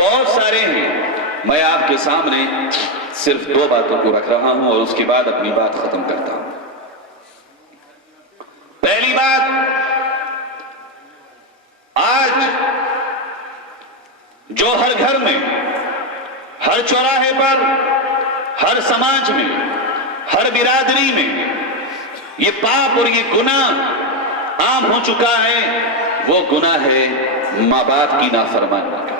بہت سارے ہیں، میں آپ کے سامنے صرف 2 باتوں کو رکھ رہا ہوں اور اس کے بعد اپنی بات ختم کرتا ہوں۔ پہلی بات، آج جو ہر گھر میں، ہر چوراہے پر، ہر سماج میں، ہر برادری میں یہ پاپ اور یہ گناہ عام ہو چکا ہے، وہ گناہ ہے ماں باپ کی نافرمانی کا۔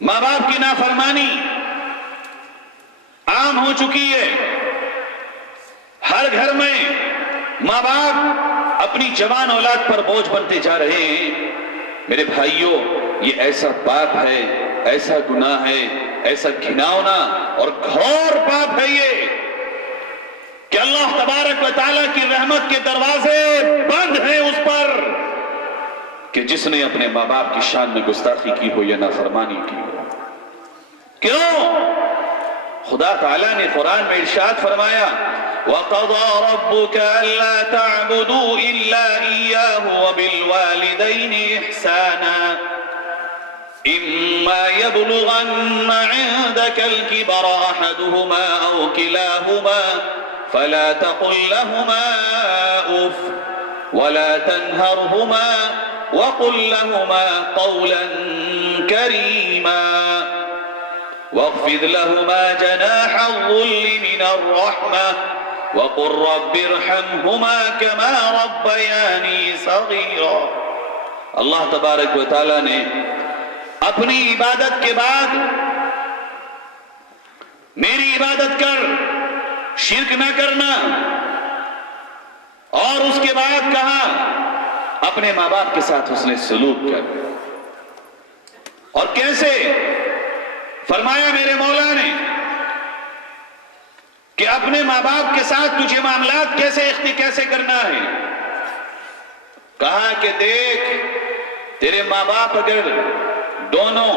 ماں باپ کی نافرمانی عام ہو چکی ہے۔ ہر گھر میں ماں باپ اپنی جوان اولاد پر بوجھ بنتے جا رہے ہیں۔ میرے بھائیوں، یہ ایسا پاپ ہے، ایسا گناہ ہے، ایسا گھناؤنا اور گھور پاپ ہے یہ کہ اللہ تبارک و تعالیٰ کی رحمت کے دروازے بند ہیں اس پر کہ جس نے اپنے ماں باپ کی شان میں گستاخی کی ہو یا نافرمانی کی ہو۔ کیوں؟ خدا تعالیٰ نے قرآن میں ارشاد فرمایا وَقَضَى رَبُّكَ أَلَّا تَعْبُدُوا إِلَّا إِيَّاهُ وَبِالْوَالِدَيْنِ إِحْسَانًا إِمَّا يَبْلُغَنَّ عِندَكَ الْكِبَرَ أَحَدُهُمَا أَوْ كِلَاهُمَا فَلَا تَقُل لَّهُمَا أُفٍّ وَلَا تَنْهَرْهُمَا وَقُل لَّهُمَا قَوْلًا كَرِيمًا واخفض لهما جناح الذل من الرحمة وقل رب ارحمهما كما ربياني صغيرا۔ اللہ تبارک و تعالیٰ نے اپنی عبادت کے بعد میری عبادت کر، شرک نہ کرنا، اور اس کے بعد کہا اپنے ماں باپ کے ساتھ حسن سلوک کر۔ اور کیسے؟ فرمایا میرے مولا نے کہ اپنے ماں باپ کے ساتھ تجھے معاملات کیسے کرنا ہے۔ کہا کہ دیکھ، تیرے ماں باپ اگر دونوں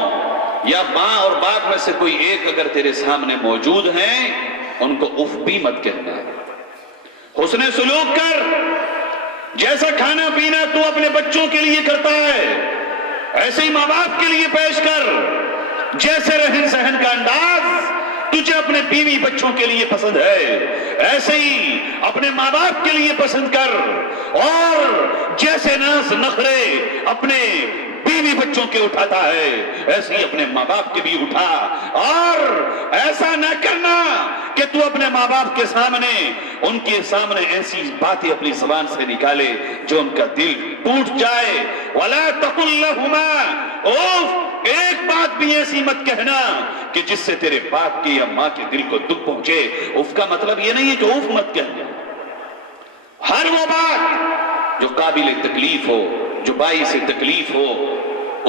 یا ماں اور باپ میں سے کوئی ایک اگر تیرے سامنے موجود ہیں، ان کو اف بھی مت کہنا ہے۔ حسن سلوک کر، جیسا کھانا پینا تو اپنے بچوں کے لیے کرتا ہے ایسے ہی ماں باپ کے لیے پیش کر۔ جیسے رہن سہن کا انداز تجھے اپنے بیوی بچوں کے لیے پسند ہے، ایسے ہی اپنے ماں باپ کے لیے پسند کر، اور جیسے ناز نخرے اپنے بیوی بچوں کے اٹھاتا ہے ایسے ہی اپنے ماں باپ کے بھی اٹھا۔ اور ایسا نہ کرنا کہ تو اپنے ماں باپ کے سامنے، ان کے سامنے ایسی باتیں اپنی زبان سے نکالے جو ان کا دل ٹوٹ جائے۔ وَلَا تَقُل لَّهُمَا اوف، ایک بات بھی ایسی مت کہنا کہ جس سے تیرے باپ کے یا ماں کے دل کو دکھ پہنچے۔ اف کا مطلب یہ نہیں ہے کہ اوف مت کہنا، ہر وہ بات جو قابل تکلیف ہو، جو باعث تکلیف ہو،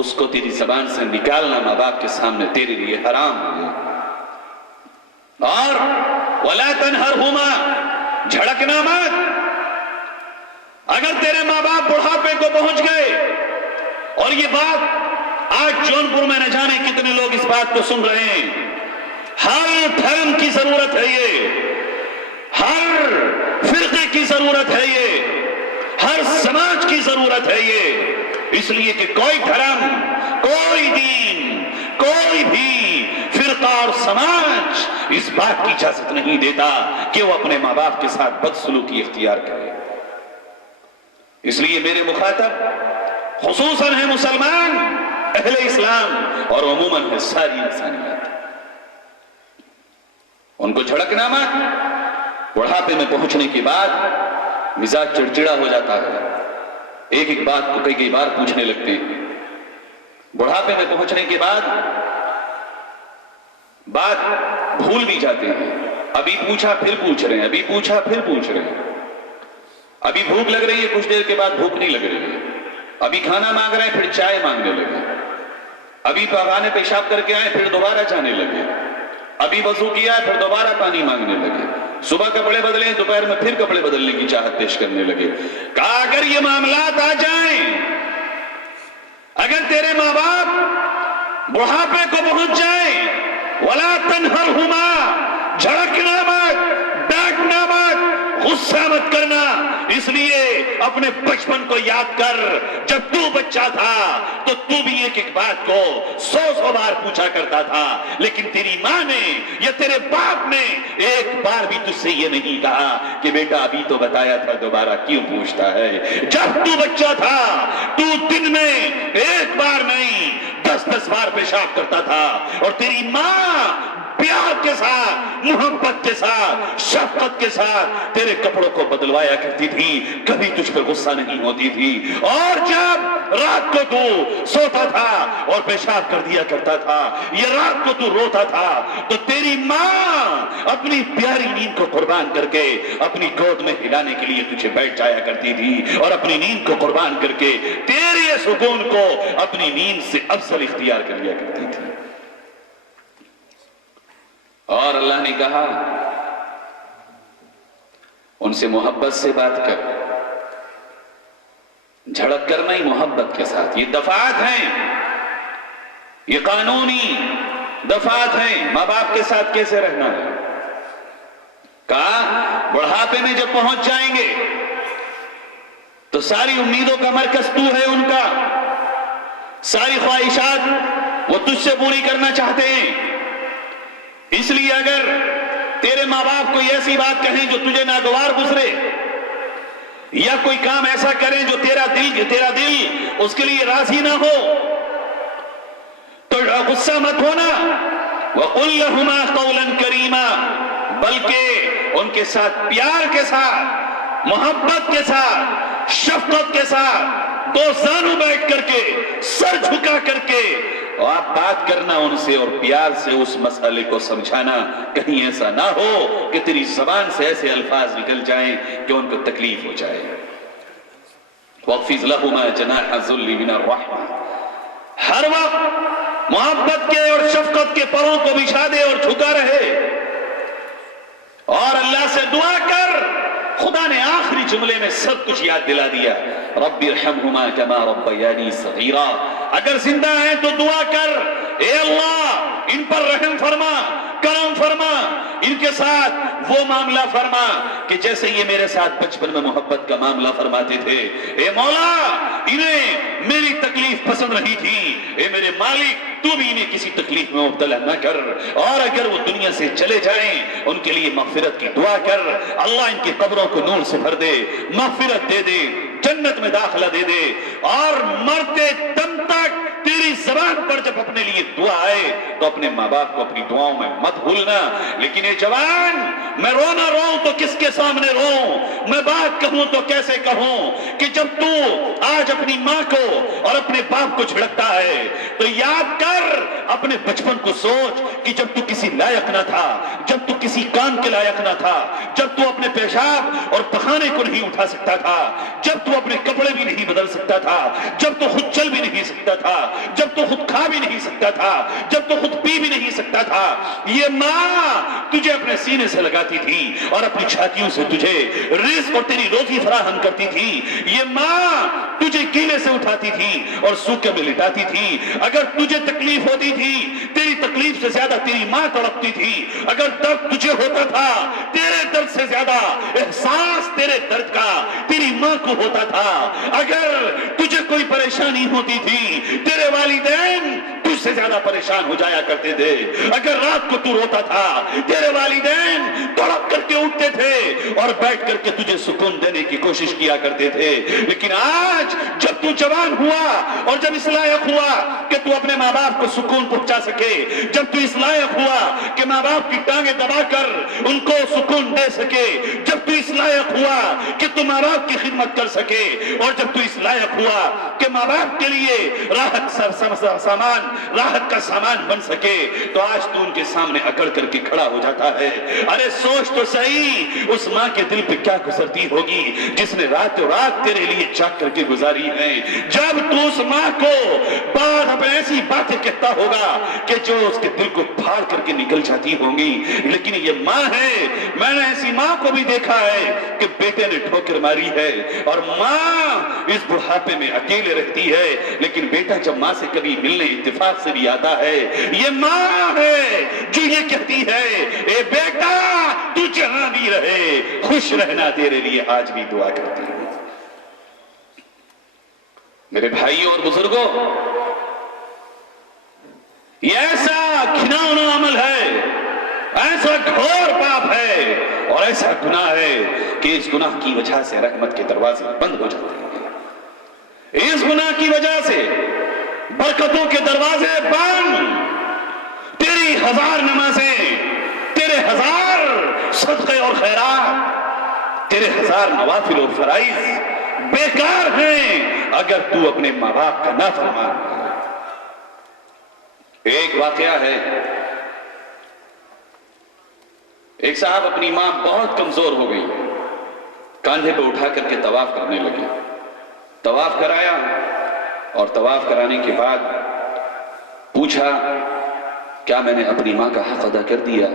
اس کو تیری زبان سے نکالنا ماں باپ کے سامنے تیرے لیے حرام ہے۔ اور وَلَا تَنْهَرْهُمَا، جھڑکنا مت۔ اگر تیرے ماں باپ بڑھاپے کو پہنچ گئے، اور یہ بات آج جونپور میں نہ جانے کتنے لوگ اس بات کو سن رہے ہیں، ہر دھرم کی ضرورت ہے یہ، ہر فرقے کی ضرورت ہے یہ، ہر سماج کی ضرورت ہے یہ، اس لیے کہ کوئی دھرم، کوئی دین، کوئی بھی فرقہ اور سماج اس بات کی اجازت نہیں دیتا کہ وہ اپنے ماں باپ کے ساتھ بدسلوکی اختیار کرے۔ اس لیے میرے مخاطب خصوصاً ہے مسلمان، اہل اسلام، اور عموماً ہے ساری انسانیت، ان کو جھڑکنا مت۔ بڑھاپے میں پہنچنے کے بعد مزاج چڑچڑا ہو جاتا ہے، ایک بات کو کئی بار پوچھنے لگتے ہیں۔ بڑھاپے میں پہنچنے کے بعد بات بھول بھی جاتے ہیں، ابھی پوچھا پھر پوچھ رہے ہیں، ابھی پوچھا پھر پوچھ رہے ہیں۔ ابھی بھوک لگ رہی ہے، کچھ دیر کے بعد بھوک نہیں لگ رہی ہے، ابھی کھانا مانگ رہے ہیں پھر چائے مانگنے لگے، ابھی پاخانے پیشاب کر کے آئے پھر دوبارہ جانے لگے، ابھی وضو کیا ہے پھر دوبارہ پانی مانگنے لگے، صبح کپڑے بدلے دوپہر میں پھر کپڑے بدلنے کی چاہت پیش کرنے لگے۔ کہا اگر یہ معاملات آ جائیں، اگر تیرے ماں باپ بڑھاپے کو پہنچ جائیں، وَلَا تَنْهَرْهُمَا، جھڑکنا مت، ڈانٹنا مت، غصہ مت کرنا، اس لیے اپنے بچپن کو یاد کر. جب تو بچہ تھا تو تو بھی ایک ایک بات کو 100 بار پوچھا کرتا تھا, لیکن تیری ماں نے یا تیرے باپ نے ایک بار بھی تجھ سے یہ نہیں کہا کہ بیٹا ابھی تو بتایا تھا دوبارہ کیوں پوچھتا ہے. جب تو بچہ تھا تو دن میں ایک بار نہیں 10 بار پیشاب کرتا تھا, اور تیری ماں پیار کے ساتھ, محبت کے ساتھ, شفقت کے ساتھ تیرے کپڑوں کو بدلوایا کرتی تھی, کبھی تجھ پر غصہ نہیں ہوتی تھی. اور جب رات کو تو سوتا تھا اور پیشاب کر دیا کرتا تھا یا رات کو تو روتا تھا تو تیری ماں اپنی پیاری نیند کو قربان کر کے اپنی گود میں ہلانے کے لیے تجھے بیٹھ جایا کرتی تھی, اور اپنی نیند کو قربان کر کے تیرے سکون کو اپنی نیند سے افضل اختیار کر لیا کرتی تھی. اور اللہ نے کہا ان سے محبت سے بات کر, جھڑک کر نہیں, محبت کے ساتھ. یہ دفعات ہیں, یہ قانونی دفعات ہیں. ماں باپ کے ساتھ کیسے رہنا ہے, کہا بڑھاپے میں جب پہنچ جائیں گے تو ساری امیدوں کا مرکز تو ہے ان کا, ساری خواہشات وہ تجھ سے پوری کرنا چاہتے ہیں. اس لیے اگر تیرے ماں باپ کوئی ایسی بات کہیں جو تجھے ناگوار گزرے, یا کوئی کام ایسا کریں جو تیرا دل اس کے لیے راضی نہ ہو, تو غصہ مت ہونا. وَقُلْ لَهُمَا قَوْلًا كَرِيمًا, بلکہ ان کے ساتھ پیار کے ساتھ, محبت کے ساتھ, شفقت کے ساتھ, دو زانو بیٹھ کر کے, سر جھکا کر کے اور آپ بات کرنا ان سے, اور پیار سے اس مسئلے کو سمجھانا. کہیں ایسا نہ ہو کہ تیری زبان سے ایسے الفاظ نکل جائیں کہ ان کو تکلیف ہو جائے. وَاخْفِضْ لَهُمَا جَنَاحَ الذُّلِّ مِنَ الرَّحْمَةِ, ہر وقت محبت کے اور شفقت کے پروں کو بچھا دے اور جھکا رہے, اور اللہ سے دعا کر. خدا نے آخری جملے میں سب کچھ یاد دلا دیا. رَبِّ ارْحَمْهُمَا كَمَا رَبَّيَانِي صَغِيرًا, اگر زندہ ہیں تو دعا کر, اے اللہ ان پر رحم فرما, کرم فرما, ان کے ساتھ وہ معاملہ فرما کہ جیسے یہ میرے ساتھ بچپن میں محبت کا معاملہ فرماتے تھے. اے مولا انہیں میری تکلیف پسند رہی تھی, اے میرے مالک تو بھی انہیں کسی تکلیف میں مبتلا نہ کر, اور اگر وہ دنیا سے چلے جائیں ان کے لیے مغفرت کی دعا کر. اللہ ان کی قبروں کو نور سے بھر دے, مغفرت دے دے, جنت میں داخلہ دے دے, اور مرتے دم تک تیری زبان پر جب اپنے لیے دعا آئے تو اپنے ماں باپ کو اپنی دعاؤں میں مت بھولنا. لیکن اے جوان, میں رونا روؤں تو کس کے سامنے روؤں, میں بات کہوں تو کیسے کہوں کہ جب تو آج اپنی ماں کو اور اپنے باپ کو جھڑکتا ہے تو یاد کر اپنے بچپن کو سوچ کہ جب تو کسی لائق نہ تھا, جب تو کسی کام کے لائق نہ تھا, جب تو اپنے پیشاب اور پخانے کو نہیں اٹھا سکتا تھا, جب تو اپنے کپڑے بھی نہیں بدل سکتا تھا, جب تو خود چل بھی نہیں سکتا تھا, جب تو خود کھا بھی نہیں سکتا تھا, جب تو خود پی بھی نہیں سکتا تھا. یہ ماں تجھے اپنے سینے سے لگاتی تھی اور اپنی چھاتیوں سے تجھے رزق اور تیری روزی فراہم کرتی تھی. یہ ماں تجھے کیلے سے اٹھاتی تھی اور سوکے میں لٹاتی تھی. اگر تجھے تکلیف ہوتی تھی, تیری تکلیف سے زیادہ تیری ماں تڑپتی تھی. اگر درد تجھے ہوتا تھا, تیرے درد سے زیادہ احساس تیرے درد کا تیری ماں کو ہوتا تھا. اگر تجھے کوئی پریشانی ہوتی تھی, تیرے والدین تجھ سے زیادہ پریشان ہو جایا کرتے تھے. اگر رات کو تو روتا تھا, تیرے والدین تڑپ کر کے اٹھتے تھے اور بیٹھ کر کے تجھے سکون دینے کی کوشش کیا کرتے تھے. لیکن آج جب تو جوان ہوا اور جب اس لائق ہوا کہ تو اپنے ماں باپ کو سکون پہنچا سکے, جب تو اس لائق ہوا کہ ماں باپ کی ٹانگیں دبا کر ان کو سکون دے سکے, جب تو اس لائق ہوا کہ تو ماں باپ کی خدمت کر سکے, اور جب تو اس لائق ہوا کہ ماں باپ کے لیے راحت کا سامان بن سکے, تو آج تو ان کے سامنے اکڑ کر کے کھڑا ہو جاتا ہے. ارے سوچ تو صحیح اس ماں کے دل پہ کیا گزرتی ہوگی جس نے رات و رات تیرے لیے جاگ کر کے گزاری ہے. جب تو اس ماں کو بعد اپنے ایسی باتیں کہتا ہوگا کہ جو اس کے دل کو پھاڑ کر کے نکل جاتی ہوں گی. لیکن یہ ماں ہے. میں نے ایسی ماں کو بھی دیکھا ہے کہ بیٹے نے ٹھوکر ماری ہے اور ماں اس بڑھاپے میں اکیلے رہتی ہے, لیکن بیٹا جب ماں سے کبھی ملنے اتفاق سے بھی آتا ہے, یہ ماں ہے جو یہ کہتی ہے اے بیٹا تو جہاں بھی رہے خوش رہنا تیرے لیے آج بھی دعا کرتی ہے. میرے بھائیوں اور بزرگوں, یہ ایسا گھناؤنا عمل ہے, ایسا گھور پاپ ہے اور ایسا گناہ ہے کہ اس گناہ کی وجہ سے رحمت کے دروازے بند ہو جاتے ہیں. اس گناہ کی وجہ سے برکتوں کے دروازے بند. تیری 1000 نمازیں, تیرے 1000 صدقے اور خیرات, تیرے 1000 نوافل اور فرائض بیکار ہیں اگر تو اپنے ماں باپ کا نافرمان ہے. ایک واقعہ ہے, ایک صاحب اپنی ماں بہت کمزور ہو گئی, کاندھے پہ اٹھا کر کے طواف کرنے لگے. طواف کرایا اور طواف کرانے کے بعد پوچھا کیا میں نے اپنی ماں کا حق ادا کر دیا؟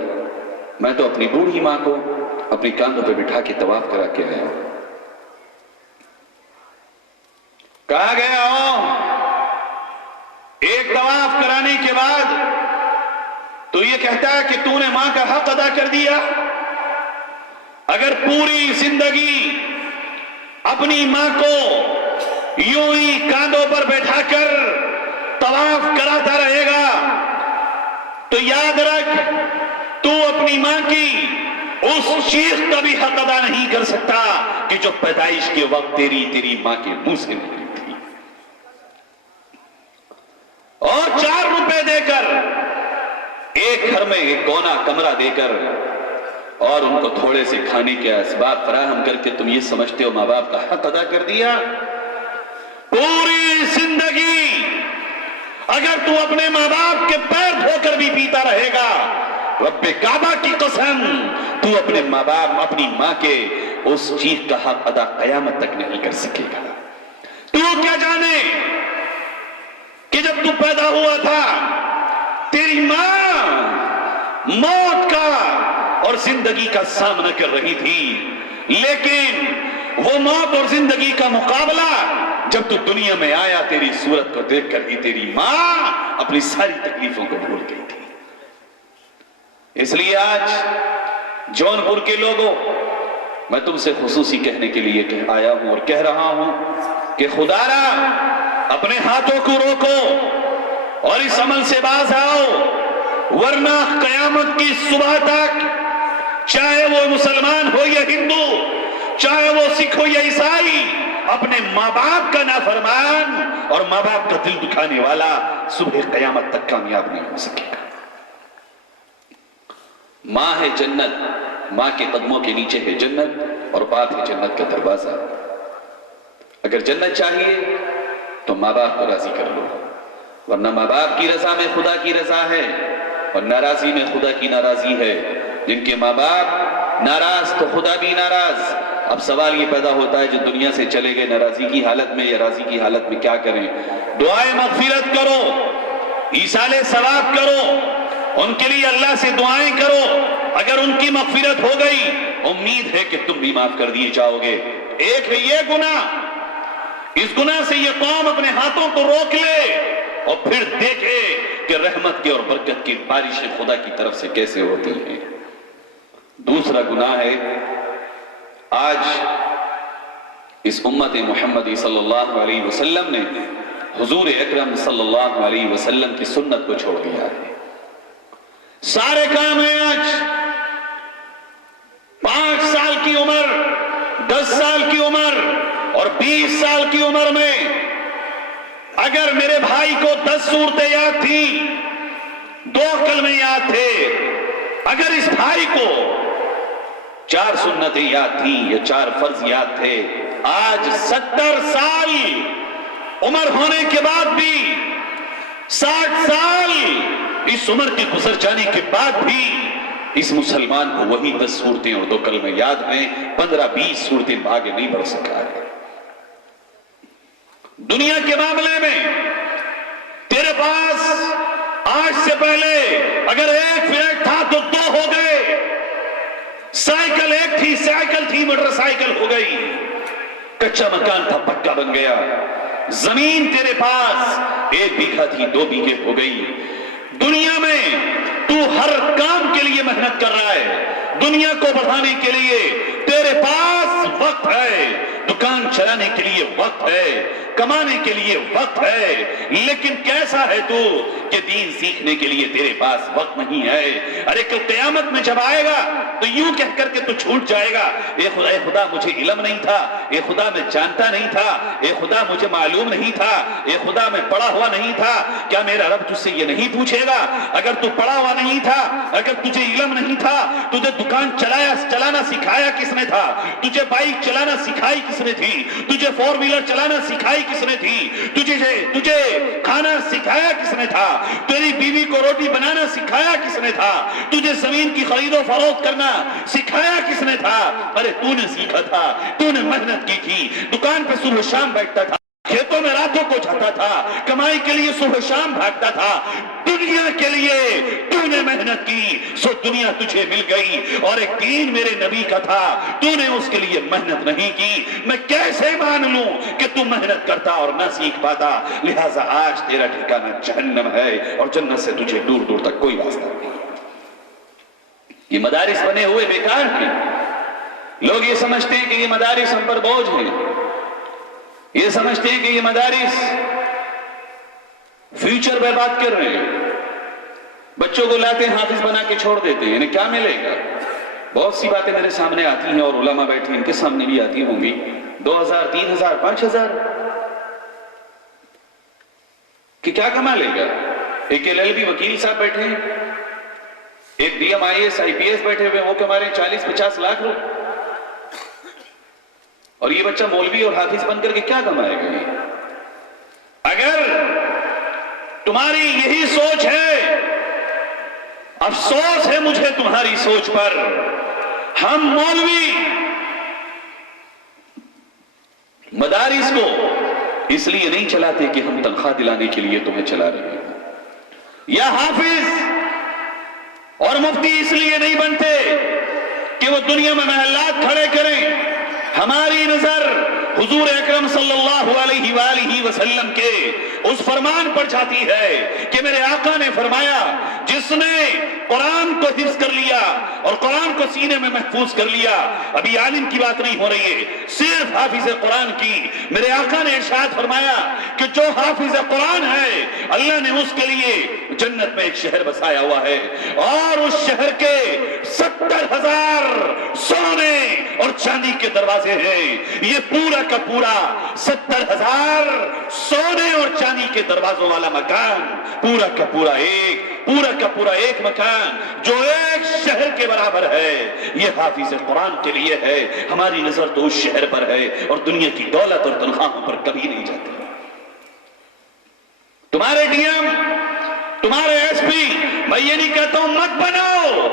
میں تو اپنی بوڑھی ماں کو اپنی کاندھوں پہ بٹھا کے طواف کرا کے آیا. کہا گیا ایک طواف کرانے کے بعد تو یہ کہتا ہے کہ تو نے ماں کا حق ادا کر دیا. اگر پوری زندگی اپنی ماں کو یوں ہی کاندھوں پر بیٹھا کر طواف کراتا رہے گا تو یاد رکھ تو اپنی ماں کی اس چیز کا بھی حق ادا نہیں کر سکتا کہ جو پیدائش کے وقت تیری ماں کے منہ سے نکلی تھی. اور 4 روپے دے کر ایک گھر میں ایک کونا کمرہ دے کر اور ان کو تھوڑے سے کھانے کے اسباب فراہم کر کے تم یہ سمجھتے ہو ماں باپ کا حق ادا کر دیا؟ پوری زندگی اگر تو اپنے ماں باپ کے پیر دھو کر بھی پیتا رہے گا, رب کعبہ کی قسم تو اپنے ماں باپ اپنی ماں کے اس چیز کا حق ادا قیامت تک نہیں کر سکے گا. تو کیا جانے کہ جب تو پیدا ہوا تھا تیری ماں موت کا اور زندگی کا سامنا کر رہی تھی, لیکن وہ موت اور زندگی کا مقابلہ جب تو دنیا میں آیا تیری صورت کو دیکھ کر ہی تیری ماں اپنی ساری تکلیفوں کو بھول گئی تھی. اس لیے آج جون پور کے لوگوں, میں تم سے خصوصی کہنے کے لیے آیا ہوں اور کہہ رہا ہوں کہ خدا را اپنے ہاتھوں کو روکو اور اس عمل سے باز آؤ, ورنہ قیامت کی صبح تک چاہے وہ مسلمان ہو یا ہندو, چاہے وہ سکھ ہو یا عیسائی, اپنے ماں باپ کا نافرمان اور ماں باپ کا دل دکھانے والا صبح قیامت تک کامیاب نہیں ہو سکے گا. ماں ہے جنت, ماں کے قدموں کے نیچے ہے جنت اور باپ ہے جنت کا دروازہ. اگر جنت چاہیے تو ماں باپ کو راضی کر لو, ورنہ ماں باپ کی رضا میں خدا کی رضا ہے اور ناراضی میں خدا کی ناراضی ہے. جن کے ماں باپ ناراض تو خدا بھی ناراض. اب سوال یہ پیدا ہوتا ہے جو دنیا سے چلے گئے ناراضی کی حالت میں یا راضی کی حالت میں کیا کریں؟ دعائیں مغفرت کرو, ایصال ثواب کرو, ان کے لیے اللہ سے دعائیں کرو. اگر ان کی مغفرت ہو گئی امید ہے کہ تم بھی معاف کر دیے جاؤ گے. ایک ہے یہ گناہ, اس گناہ سے یہ قوم اپنے ہاتھوں کو روک لے اور پھر دیکھے کہ رحمت کی اور برکت کی بارشیں خدا کی طرف سے کیسے ہوتی ہیں. دوسرا گناہ ہے آج اس امت محمدی صلی اللہ علیہ وسلم نے حضور اکرم صلی اللہ علیہ وسلم کی سنت کو چھوڑ دیا ہے. سارے کام ہیں آج 5 سال کی عمر, 10 سال کی عمر اور 20 سال کی عمر میں اگر میرے بھائی کو 10 صورتیں یاد تھیں, 2 کلمے یاد تھے, اگر اس بھائی کو 4 سنتیں یاد تھیں یا 4 فرض یاد تھے, آج 70 سال عمر ہونے کے بعد بھی, 60 سال اس عمر کے گزر جانے کے بعد بھی اس مسلمان کو وہی 10 صورتیں اور 2 کلمے یاد ہیں, 15-20 صورتیں آگے نہیں بڑھ سکا ہے. دنیا کے معاملے میں تیرے پاس پہلے اگر ایک فلیٹ تھا تو دو ہو گئے، سائیکل ایک تھی، سائیکل تھی، موٹر سائیکل ہو گئی، کچا مکان تھا پکا بن گیا، زمین تیرے پاس 1 بیگھہ تھی 2 بیگھے ہو گئی۔ دنیا میں تو ہر کام کے لیے محنت کر رہا ہے، دنیا کو بڑھانے کے لیے تیرے پاس وقت ہے، دکان چلانے کے لیے وقت ہے، کمانے کے لیے وقت ہے، لیکن کیسا ہے تو کہ دین سیکھنے کے لیے تیرے پاس وقت نہیں ہے۔ ارے کل قیامت میں جب آئے گا تو یوں کہہ کر کے تو چھوٹ جائے گا، اے خدا مجھے علم نہیں تھا، اے خدا میں جانتا نہیں تھا، اے خدا مجھے معلوم نہیں تھا، اے خدا میں پڑھا ہوا نہیں تھا۔ کیا میرا رب تجھ سے یہ نہیں پوچھے گا؟ اگر تو پڑھا ہوا نہیں تھا، اگر تجھے علم نہیں تھا، تجھے دکان چلانا سکھایا کس نے تھا؟ تجھے بائک چلانا سکھائی کس نے تھی؟ تجھے 4 ویلر چلانا سکھائی کس نے تھی؟ تجھے کھانا سکھایا کس نے تھا؟ تیری بیوی کو روٹی بنانا سکھایا کس نے تھا؟ تجھے زمین کی خرید و فروخت کرنا سکھایا کس نے تھا؟ ارے تو نے سیکھا تھا، تو نے محنت کی تھی، دکان پہ صبح شام بیٹھتا تھا، کھیتوں میں راتوں کو جاتا تھا، کمائی کے لیے صبح شام بھاگتا تھا، دنیا کے لیے تو نے محنت کی، سو دنیا تجھے مل گئی، اور ایک دین میرے نبی کا تھا، تو نے اس کے لیے محنت نہیں کی۔ میں کیسے مان لوں کہ تو محنت کرتا اور نہ سیکھ پاتا؟ لہٰذا آج تیرا ٹھکانہ جہنم ہے، اور جنت سے تجھے دور دور تک کوئی راستہ نہیں۔ یہ مدارس بنے ہوئے بیکار ہیں، لوگ یہ سمجھتے ہیں کہ یہ مدارس ہم پر بوجھ ہیں، یہ سمجھتے ہیں کہ یہ مدارس فیوچر برباد کر رہے ہیں، بچوں کو لاتے ہیں حافظ بنا کے چھوڑ دیتے ہیں، انہیں کیا ملے گا؟ بہت سی باتیں میرے سامنے آتی ہیں اور علماء بیٹھے ان کے سامنے بھی آتی ہوں گی، 2000 3000 5000 کہ کیا کما لے گا؟ ایک LLB وکیل صاحب بیٹھے ہیں، ایک DM IAS IPS بیٹھے ہوئے، وہ کما رہے ہیں 40-50 لاکھ روپے، اور یہ بچہ مولوی اور حافظ بن کر کے کیا کمائے گا؟ اگر تمہاری یہی سوچ ہے، افسوس ہے مجھے تمہاری سوچ پر۔ ہم مولوی مدارس کو اس لیے نہیں چلاتے کہ ہم تنخواہ دلانے کے لیے تمہیں چلا رہے ہیں، یا حافظ اور مفتی اس لیے نہیں بنتے کہ وہ دنیا میں محلات کھڑے کریں۔ ہماری نظر حضور اکرم صلی اللہ علیہ وآلہ وسلم کے اس فرمان پر جاتی ہے کہ میرے آقا نے فرمایا، جس نے قرآن کو حفظ کر لیا اور قرآن کو سینے میں محفوظ کر لیا، ابھی عالم کی بات نہیں ہو رہی ہے، صرف حافظ قرآن کی، میرے آقا نے ارشاد فرمایا کہ جو حافظ قرآن ہے اللہ نے اس کے لیے جنت میں ایک شہر بسایا ہوا ہے، اور اس شہر کے 70,000 سونے اور چاندی کے دروازے ہیں۔ یہ پورا کا پورا 70,000 سونے اور چاندی کے دروازوں والا مکان، پورا کا پورا ایک مکان جو ایک شہر کے برابر ہے، یہ حافظ قرآن کے لیے ہے۔ ہماری نظر تو اس شہر پر ہے اور دنیا کی دولت اور تنخواہوں پر کبھی نہیں جاتی۔ تمہارے DM، تمہارے SP، میں یہ نہیں کہتا ہوں مت بناؤ،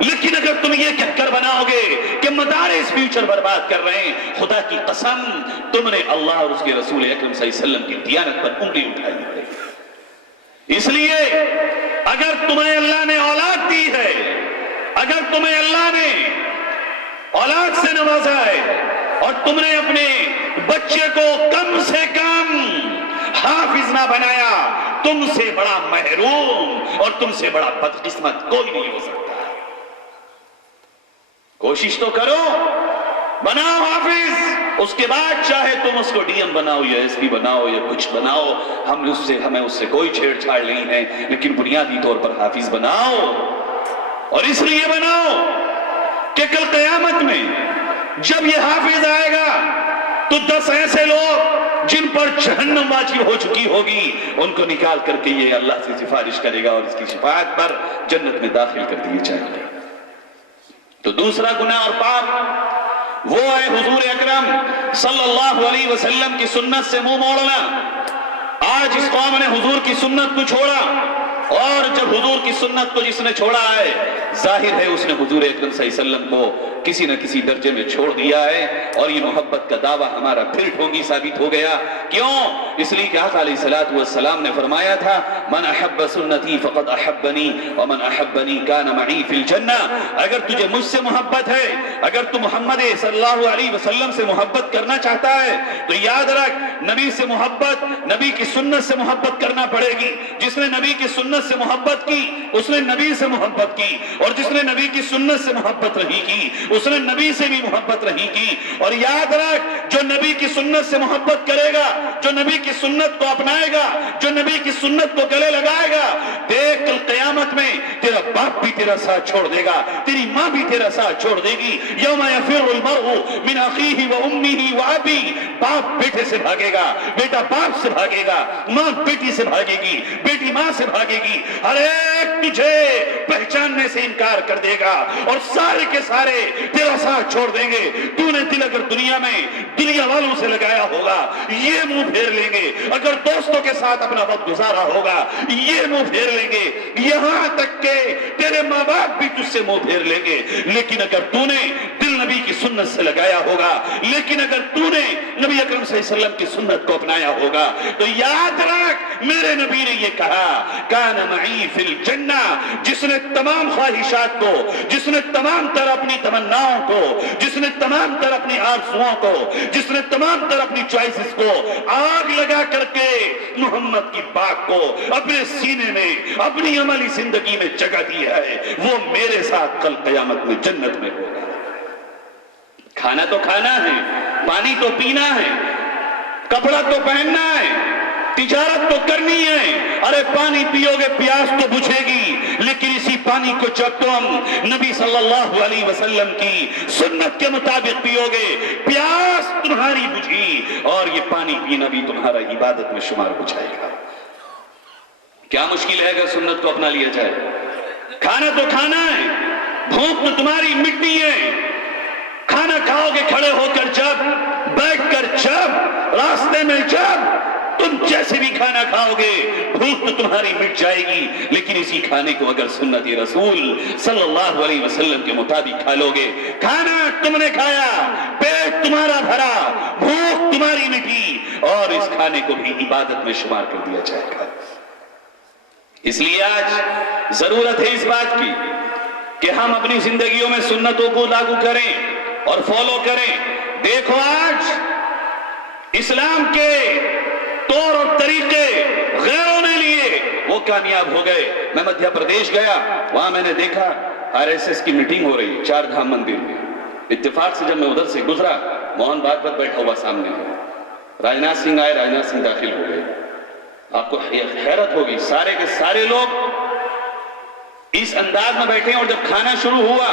لیکن اگر تم یہ کہہ کر بناؤ گے کہ مدارس فیوچر برباد کر رہے ہیں، خدا کی قسم تم نے اللہ اور اس کے رسول اکرم صلی اللہ علیہ وسلم کی دیانت پر انگلی اٹھائی ہے۔ اس لیے اگر تمہیں اللہ نے اولاد دی ہے، اگر تمہیں اللہ نے اولاد سے نوازا ہے، اور تم نے اپنے بچے کو کم سے کم حافظ نہ بنایا، تم سے بڑا محروم اور تم سے بڑا بدقسمت کوئی نہیں ہو سکتا۔ کوشش تو کرو، بناؤ حافظ، اس کے بعد چاہے تم اس کو DM بناؤ یا SP بناؤ یا کچھ بناؤ، ہمیں اس سے کوئی چھیڑ چھاڑ نہیں ہے، لیکن بنیادی طور پر حافظ بناؤ۔ اور اس لیے بناؤ کہ کل قیامت میں جب یہ حافظ آئے گا تو 10 ایسے لوگ جن پر جہنم واجب ہو چکی ہوگی، ان کو نکال کر کے یہ اللہ سے سفارش کرے گا اور اس کی شفاعت پر جنت میں داخل کر دیے جائیں گے۔ تو دوسرا گناہ اور پاپ وہ ہے حضور اکرم صلی اللہ علیہ وسلم کی سنت سے منہ موڑنا۔ آج اس قوم نے حضور کی سنت کو چھوڑا، اور جب حضور کی سنت کو جس نے چھوڑا ہے ظاہر ہے اس نے حضور اکرم صلی اللہ علیہ وسلم کو کسی نہ کسی درجے میں چھوڑ دیا ہے، اور یہ محبت کا دعویٰ ہمارا پھر ڈھونگی ثابت ہو گیا۔ کیوں؟ اس لیے کہ آقا علیہ السلام نے فرمایا تھا من احب سنتی فقد احبنی ومن احبنی کان معی فی الجنہ۔ اگر تجھے مجھ سے محبت ہے، اگر تو محمد صلی اللہ علیہ وسلم سے محبت کرنا چاہتا ہے تو یاد رکھ نبی سے محبت، نبی کی سنت سے محبت کرنا پڑے گی۔ جس نے نبی کی سنت سے محبت کی اس نے نبی سے محبت کی، اور جس نے نبی کی سنت سے محبت نہیں کی اس نے نبی سے بھی محبت نہیں کی۔ اور یاد رکھ جو نبی کی سنت سے محبت کرے گا، جو نبی کی سنت کو اپنائے گا، جو نبی کی سنت کو گلے لگائے گا، دیکھ کل قیامت میں تیرا باپ بھی تیرا ساتھ چھوڑ دے گا، تیری ماں بھی تیرا ساتھ چھوڑ دے گی۔ یوم یفر المرء من اخیہ وامہ وابیہ، باپ بیٹے سے بھاگے گا، بیٹا باپ سے بھاگے گا، ماں بیٹی سے بھاگے گی، بیٹی ماں سے بھاگے گی، ہر ایک تجھے پہچاننے سے انکار کر دے گا، اور سارے کے سارے تیرا ساتھ چھوڑ دیں گے۔ تو نے دل اگر دنیا میں دنیا والوں سے لگایا ہوگا یہ منہ پھیر لیں گے، اگر دوستوں کے ساتھ اپنا وقت گزارا ہوگا یہ منہ پھیر لیں گے، یہاں تک کہ تیرے ماں باپ بھی تجھ سے منہ پھیر لیں گے۔ لیکن اگر تو نے دل نبی کی سنت سے لگایا ہوگا، لیکن اگر تو نے نبی اکرم صلی اللہ علیہ وسلم کی سنت کو اپنایا ہوگا تو یاد رکھ میرے نبی نے یہ کہا کان معی فی الجنہ، جس نے تمام خواہشات کو، جس نے تمام تر اپنی تمناؤں کو، جس نے تمام تر اپنی آرزوؤں کو، جس نے تمام تر اپنی چوائسز کو آگ لگا کر کے محمد کی بات کو اپنے سینے میں اپنی عملی زندگی میں جگہ دی ہے، وہ میرے ساتھ کل قیامت میں جنت میں ہوگا۔ کھانا تو کھانا ہے، پانی تو پینا ہے، کپڑا تو پہننا ہے، تجارت تو کرنی ہے۔ ارے پانی پیو گے پیاس تو بجھے گی، لیکن اسی پانی کو جب تم نبی صلی اللہ علیہ وسلم کی سنت کے مطابق پیو گے پیاس تمہاری بجھی، اور یہ پانی پینا بھی تمہارا عبادت میں شمار ہو جائے گا۔ کیا مشکل ہے اگر سنت کو اپنا لیا جائے؟ کھانا تو کھانا ہے، بھوک تو تمہاری مٹنی ہے، کھانا کھاؤ گے کھڑے ہو کر جب، بیٹھ کر جب، راستے میں جب، تم جیسے بھی کھانا کھاؤ گے بھوک تو تمہاری مٹ جائے گی، لیکن اسی کھانے کو اگر سنت رسول صلی اللہ علیہ وسلم کے مطابق کھا لو گے، کھانا تم نے کھایا، پیٹ تمہارا بھرا، بھوک تمہاری مٹی، اور اس کھانے کو بھی عبادت میں شمار کر دیا جائے گا۔ اس لیے آج ضرورت ہے اس بات کی کہ ہم اپنی زندگیوں میں سنتوں کو لاگو کریں اور فالو کریں۔ دیکھو آج اسلام کے طور اور طریقے غیروں نے لیے، وہ کامیاب ہو گئے۔ میں مدھیہ پردیش گیا، وہاں میں نے دیکھا RSS کی میٹنگ ہو رہی 4 دھام مندر میں۔ اتفاق سے جب میں ادھر سے گزرا موہن بھاگوت بیٹھا ہوا سامنے ہے، راجناتھ سنگھ آئے، راجناتھ سنگھ داخل ہو گئے۔ آپ کو حیرت ہوگی سارے کے سارے لوگ اس انداز میں بیٹھے ہیں، اور جب کھانا شروع ہوا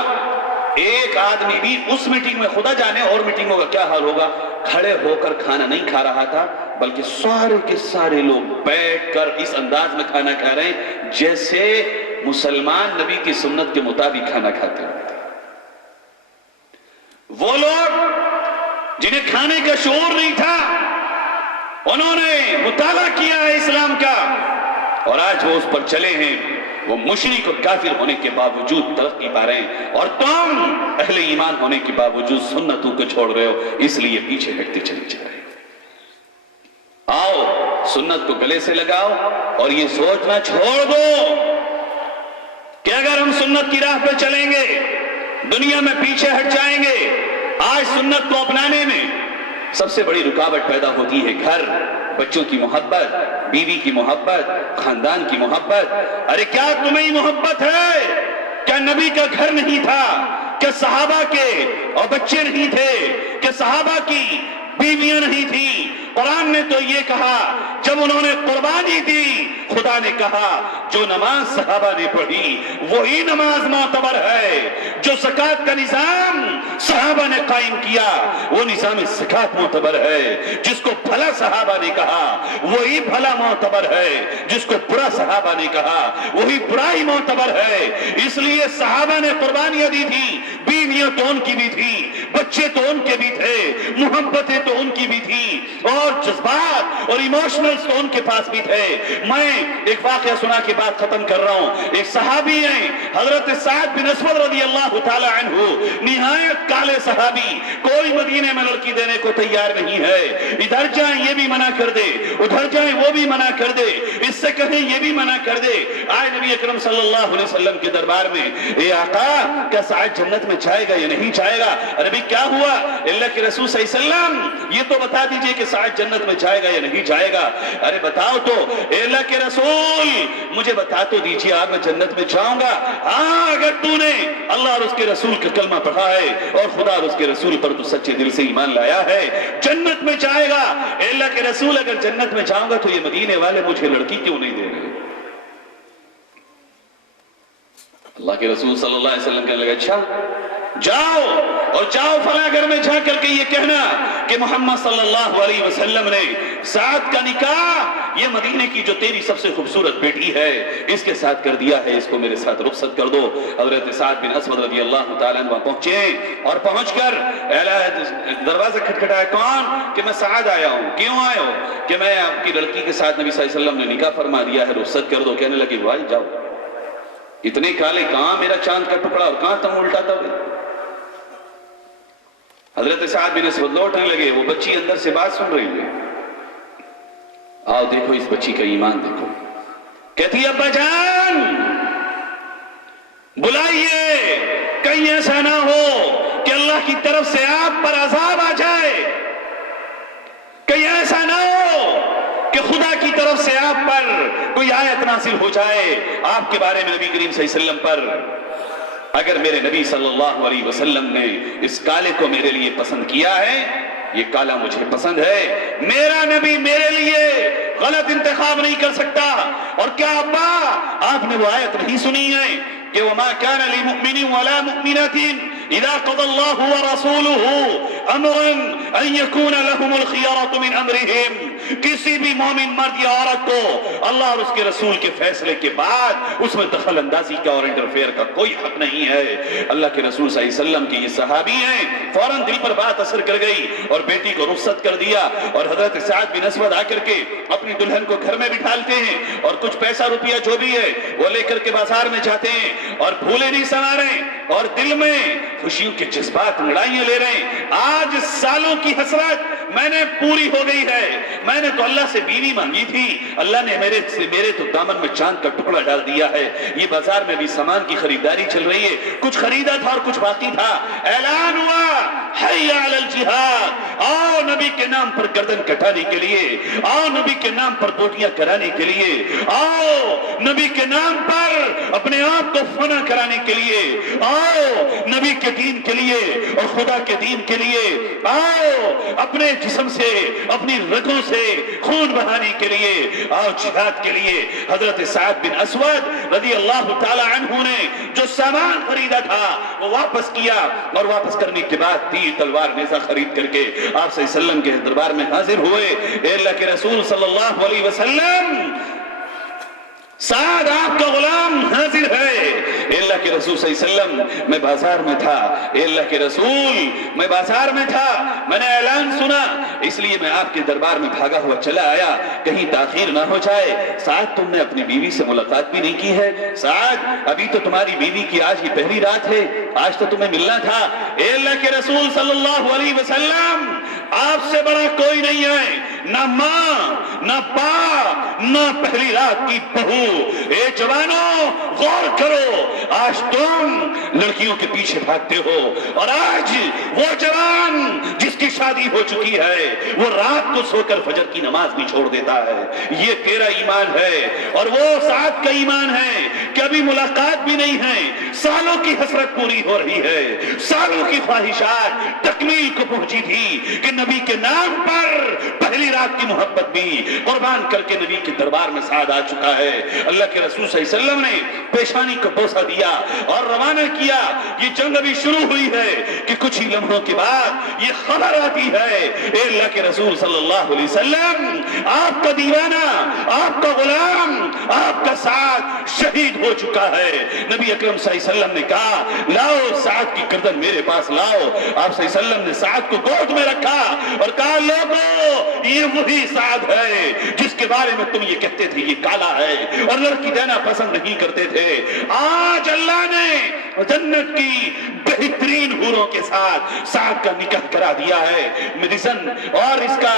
ایک آدمی بھی اس میٹنگ میں، خدا جانے اور میٹنگوں کا کیا حال ہوگا، کھڑے ہو کر کھانا نہیں کھا رہا تھا، بلکہ سارے کے سارے لوگ بیٹھ کر اس انداز میں کھانا کھا رہے ہیں جیسے مسلمان نبی کی سنت کے مطابق کھانا کھاتے ہیں۔ وہ لوگ جنہیں کھانے کا شعور نہیں تھا انہوں نے مطالعہ کیا ہے اسلام کا، اور آج وہ اس پر چلے ہیں، وہ مشرک اور کافر ہونے کے باوجود ترقی پا رہے ہیں، اور تم اہل ایمان ہونے کے باوجود سنتوں کو چھوڑ رہے ہو، اس لیے پیچھے ہٹتے چلے جا رہے ہیں۔ آؤ سنت کو گلے سے لگاؤ اور یہ سوچنا چھوڑ دو کہ اگر ہم سنت کی راہ پہ چلیں گے دنیا میں پیچھے ہٹ جائیں گے۔ آج سنت کو اپنانے میں سب سے بڑی رکاوٹ پیدا ہوتی ہے گھر، بچوں کی محبت، بیوی کی محبت، خاندان کی محبت۔ ارے کیا تمہیں محبت ہے؟ کیا نبی کا گھر نہیں تھا؟ کیا صحابہ کے اور بچے نہیں تھے؟ کیا صحابہ کی بیویاں نہیں تھی؟ قرآن نے تو یہ کہا جب انہوں نے قربانی دی، خدا نے کہا جو نماز صحابہ نے پڑھی وہی نماز معتبر ہے، جو زکوٰۃ کا نظام صحابہ نے قائم کیا وہ نظام زکوٰۃ معتبر ہے، جس کو بھلا صحابہ نے کہا وہی بھلا معتبر ہے، جس کو برا صحابہ نے کہا وہی برائی معتبر ہے۔ اس لیے صحابہ نے قربانیاں دی تھی، بیویاں تو ان کی بھی تھی، بچے تو ان کے بھی تھے، محبتیں تو ان کی بھی تھی، اور جذبات اور ایموشنلز تو ان کے پاس بھی تھے۔ میں ایک واقعہ سنا کے بعد ختم کر رہا ہوں۔ ایک صحابی ہیں حضرت سعد بن اسود رضی اللہ تعالی عنہ، نہایت کالے صحابی، کوئی مدینے میں لڑکی دینے کو تیار نہیں ہے، ادھر جائیں یہ بھی منع کر دے، ادھر جائیں وہ بھی منع کر دے، اس سے کہیں یہ بھی منع کر دے۔ آئے نبی اکرم صلی اللہ علیہ وسلم کے دربار میں، اے آقا کیا سعد جنت میں جائے گا یا نہیں جائے گا؟ ارے کیا ہوا؟ اللہ کے رسول صلی اللہ علیہ وسلم یہ تو بتا دیجئے کہ سعد جنت میں جائے گا یا نہیں جائے گا۔ ارے بتاؤ تو، اے اللہ کے رسول مجھے بتا تو دیجئے، آپ میں جنت میں جاؤں گا؟ ہاں اگر تو نے اللہ اور اس کے رسول کا کلمہ پڑھا ہے اور خدا اور اس کے رسول پر تو سچے دل سے ایمان لایا ہے، جنت میں جائے گا۔ اے اللہ کے رسول اگر جنت میں جاؤں گا تو یہ مدینے والے مجھے لڑکی کیوں نہیں دے رہے؟ اللہ کے رسول صلی اللہ علیہ وسلم کہنے لگا اچھا جاؤ، اور جاؤ فلاں گھر میں جا کر کے یہ کہنا کہ محمد صلی اللہ علیہ وسلم نے سعد کا نکاح یہ مدینے کی جو تیری سب سے خوبصورت بیٹی ہے اس کے ساتھ کر دیا ہے، اس کو میرے ساتھ رخصت کر دو۔ حضرت سعد بن اسود رضی اللہ تعالیٰ عنہ پہنچے اور پہنچ کر دروازہ کھٹکھٹایا، کون؟ کہ میں سعد آیا ہوں۔ کیوں آئے ہو؟ کہ میں آپ کی لڑکی کے ساتھ نبی صلی اللہ علیہ وسلم نے نکاح فرما دیا ہے، رخصت کر دو۔ کہنے لگے بھائی جاؤ، اتنے کالے کہاں میرا چاند کا ٹکڑا اور کہاں تم الٹا تھا؟ حضرت سعد بن اسود لوٹنے لگے، وہ بچی اندر سے بات سن رہی ہے، آؤ دیکھو اس بچی کا ایمان دیکھو۔ کہتی ہے ابا جان بلائیے، کہیں ایسا نہ ہو کہ اللہ کی طرف سے آپ پر عذاب آ جائے، کہیں ایسا نہ ہو کہ خدا کی طرف سے آپ پر کوئی آیت نازل ہو جائے آپ کے بارے میں نبی کریم صلی اللہ علیہ وسلم پر۔ اگر میرے نبی صلی اللہ علیہ وسلم نے اس کالے کو میرے لیے پسند کیا ہے، یہ کالا مجھے پسند ہے، میرا نبی میرے لیے غلط انتخاب نہیں کر سکتا۔ اور کیا ابا آپ نے وہ آیت نہیں سنی ہے کہ وَمَا كَانَ لِمُؤْمِنٍ وَلَا مُؤْمِنَةٍ إِذَا قَضَى اللَّهُ وَرَسُولُهُ أَمْرًا أَن يَكُونَ لَهُمُ الْخِيَرَةُ مِنْ أَمْرِهِمْ، کسی بھی مومن مرد یا عورت کو اللہ اور اس کے رسول کے فیصلے کے بعد اس میں دخل اندازی کا اور انٹرفیئر کا کوئی حق نہیں ہے۔ اللہ کے رسول صلی اللہ علیہ وسلم کی یہ صحابی ہیں، فوراً دل پر بات اثر کر گئی اور بیٹی کو رخصت کر دیا، اور حضرت سعد بن اسود آ کر کے اپنی دلہن کو گھر میں بٹھالتے ہیں اور کچھ پیسہ روپیہ جو بھی ہے وہ لے کر کے بازار میں جاتے ہیں اور پھولے نہیں سنوارے اور دل میں خوشیوں کے جذبات لڑائیاں لے رہے ہیں۔ آج سالوں کی حسرت میں نے پوری ہو گئی ہے، میں نے تو اللہ سے بیوی مانگی تھی، اللہ نے میرے تو دامن میں چاند کا ٹکڑا ڈال دیا ہے۔ یہ بازار میں بھی سامان کی خریداری چل رہی ہے، کچھ خریدا تھا اور کچھ باقی تھا۔ اعلان ہوا حی علی الجہاد، آؤ نبی کے نام پر گردن کٹانے کے لیے، آؤ نبی کے نام پر بوٹیاں کرانے کے لیے، آؤ نبی کے نام پر اپنے آپ کو فنا کرانے کے لیے، آؤ نبی کے دین کے لیے اور خدا کے دین کے لیے، آؤ اپنے جسم سے اپنی رگوں سے خون بہانے کے لیے، آؤ جہاد کے لیے۔ حضرت سعد بن اسود رضی اللہ تعالی عنہ نے جو سامان خریدا تھا وہ واپس کیا، اور واپس کرنے کے بعد تیر تلوار نیزہ خرید کر کے آپ صلی اللہ علیہ وسلم کے دربار میں حاضر ہوئے۔ اے اللہ کے رسول صلی اللہ علیہ وسلم، سعد آپ کا غلام حاضر ہے۔ اے اللہ کے رسول صلی اللہ علیہ وسلم، میں بازار میں تھا، اے اللہ کے رسول میں بازار میں تھا، میں نے اعلان سنا، اس لیے میں آپ کے دربار میں بھاگا ہوا چلا آیا، کہیں تاخیر نہ ہو جائے۔ سعد تم نے اپنی بیوی سے ملاقات بھی نہیں کی ہے، سعد ابھی تو تمہاری بیوی کی آج ہی پہلی رات ہے، آج تو تمہیں ملنا تھا۔ اے اللہ کے رسول صلی اللہ علیہ وسلم، آپ سے بڑا کوئی نہیں ہے، نہ ماں نہ باپ نہ پہلی رات کی بہو۔ اے جوانوں غور کرو، آج تم لڑکیوں کے پیچھے بھاگتے ہو، اور آج وہ جوان جس کی شادی ہو چکی ہے وہ رات کو سو کر فجر کی نماز بھی چھوڑ دیتا ہے۔ یہ تیرا ایمان ہے، اور وہ سعد کا ایمان ہے کہ ابھی ملاقات بھی نہیں ہے، سالوں کی حسرت پوری ہو رہی ہے، سالوں کی خواہشات تکمیل کو پہنچی تھی کہ نبی کے نام پر پہلی رات کی محبت بھی قربان کر کے نبی کے دربار میں سعد آ چکا ہے۔ اللہ کے رسول صلی اللہ علیہ وسلم نے پیشانی کو بوسہ دیا اور روانہ کیا۔ یہ جنگ ابھی شروع ہوئی ہے کہ کچھ ہی لمحوں کے بعد یہ خبر آتی ہے، اے اللہ کے رسول صلی اللہ علیہ وسلم، آپ کا دیوانہ، آپ کا غلام، آپ کا سعد شہید ہو چکا ہے۔ نبی اکرم صلی اللہ علیہ وسلم نے کہا لاؤ سعد کی گردن میرے پاس لاؤ۔ آپ صلی اللہ علیہ وسلم نے سعد کو گود میں رکھا اور کہا لوگو یہ وہی سعد ہے جس کے بارے میں تم یہ کہتے تھے یہ کالا ہے اور لڑکی دینا پسند نہیں کرتے تھے۔ آج اللہ نے جنت کی بہترین حوروں کے ساتھ سعد کا نکاح کرا دیا ہے۔ مدیسن اور اس کا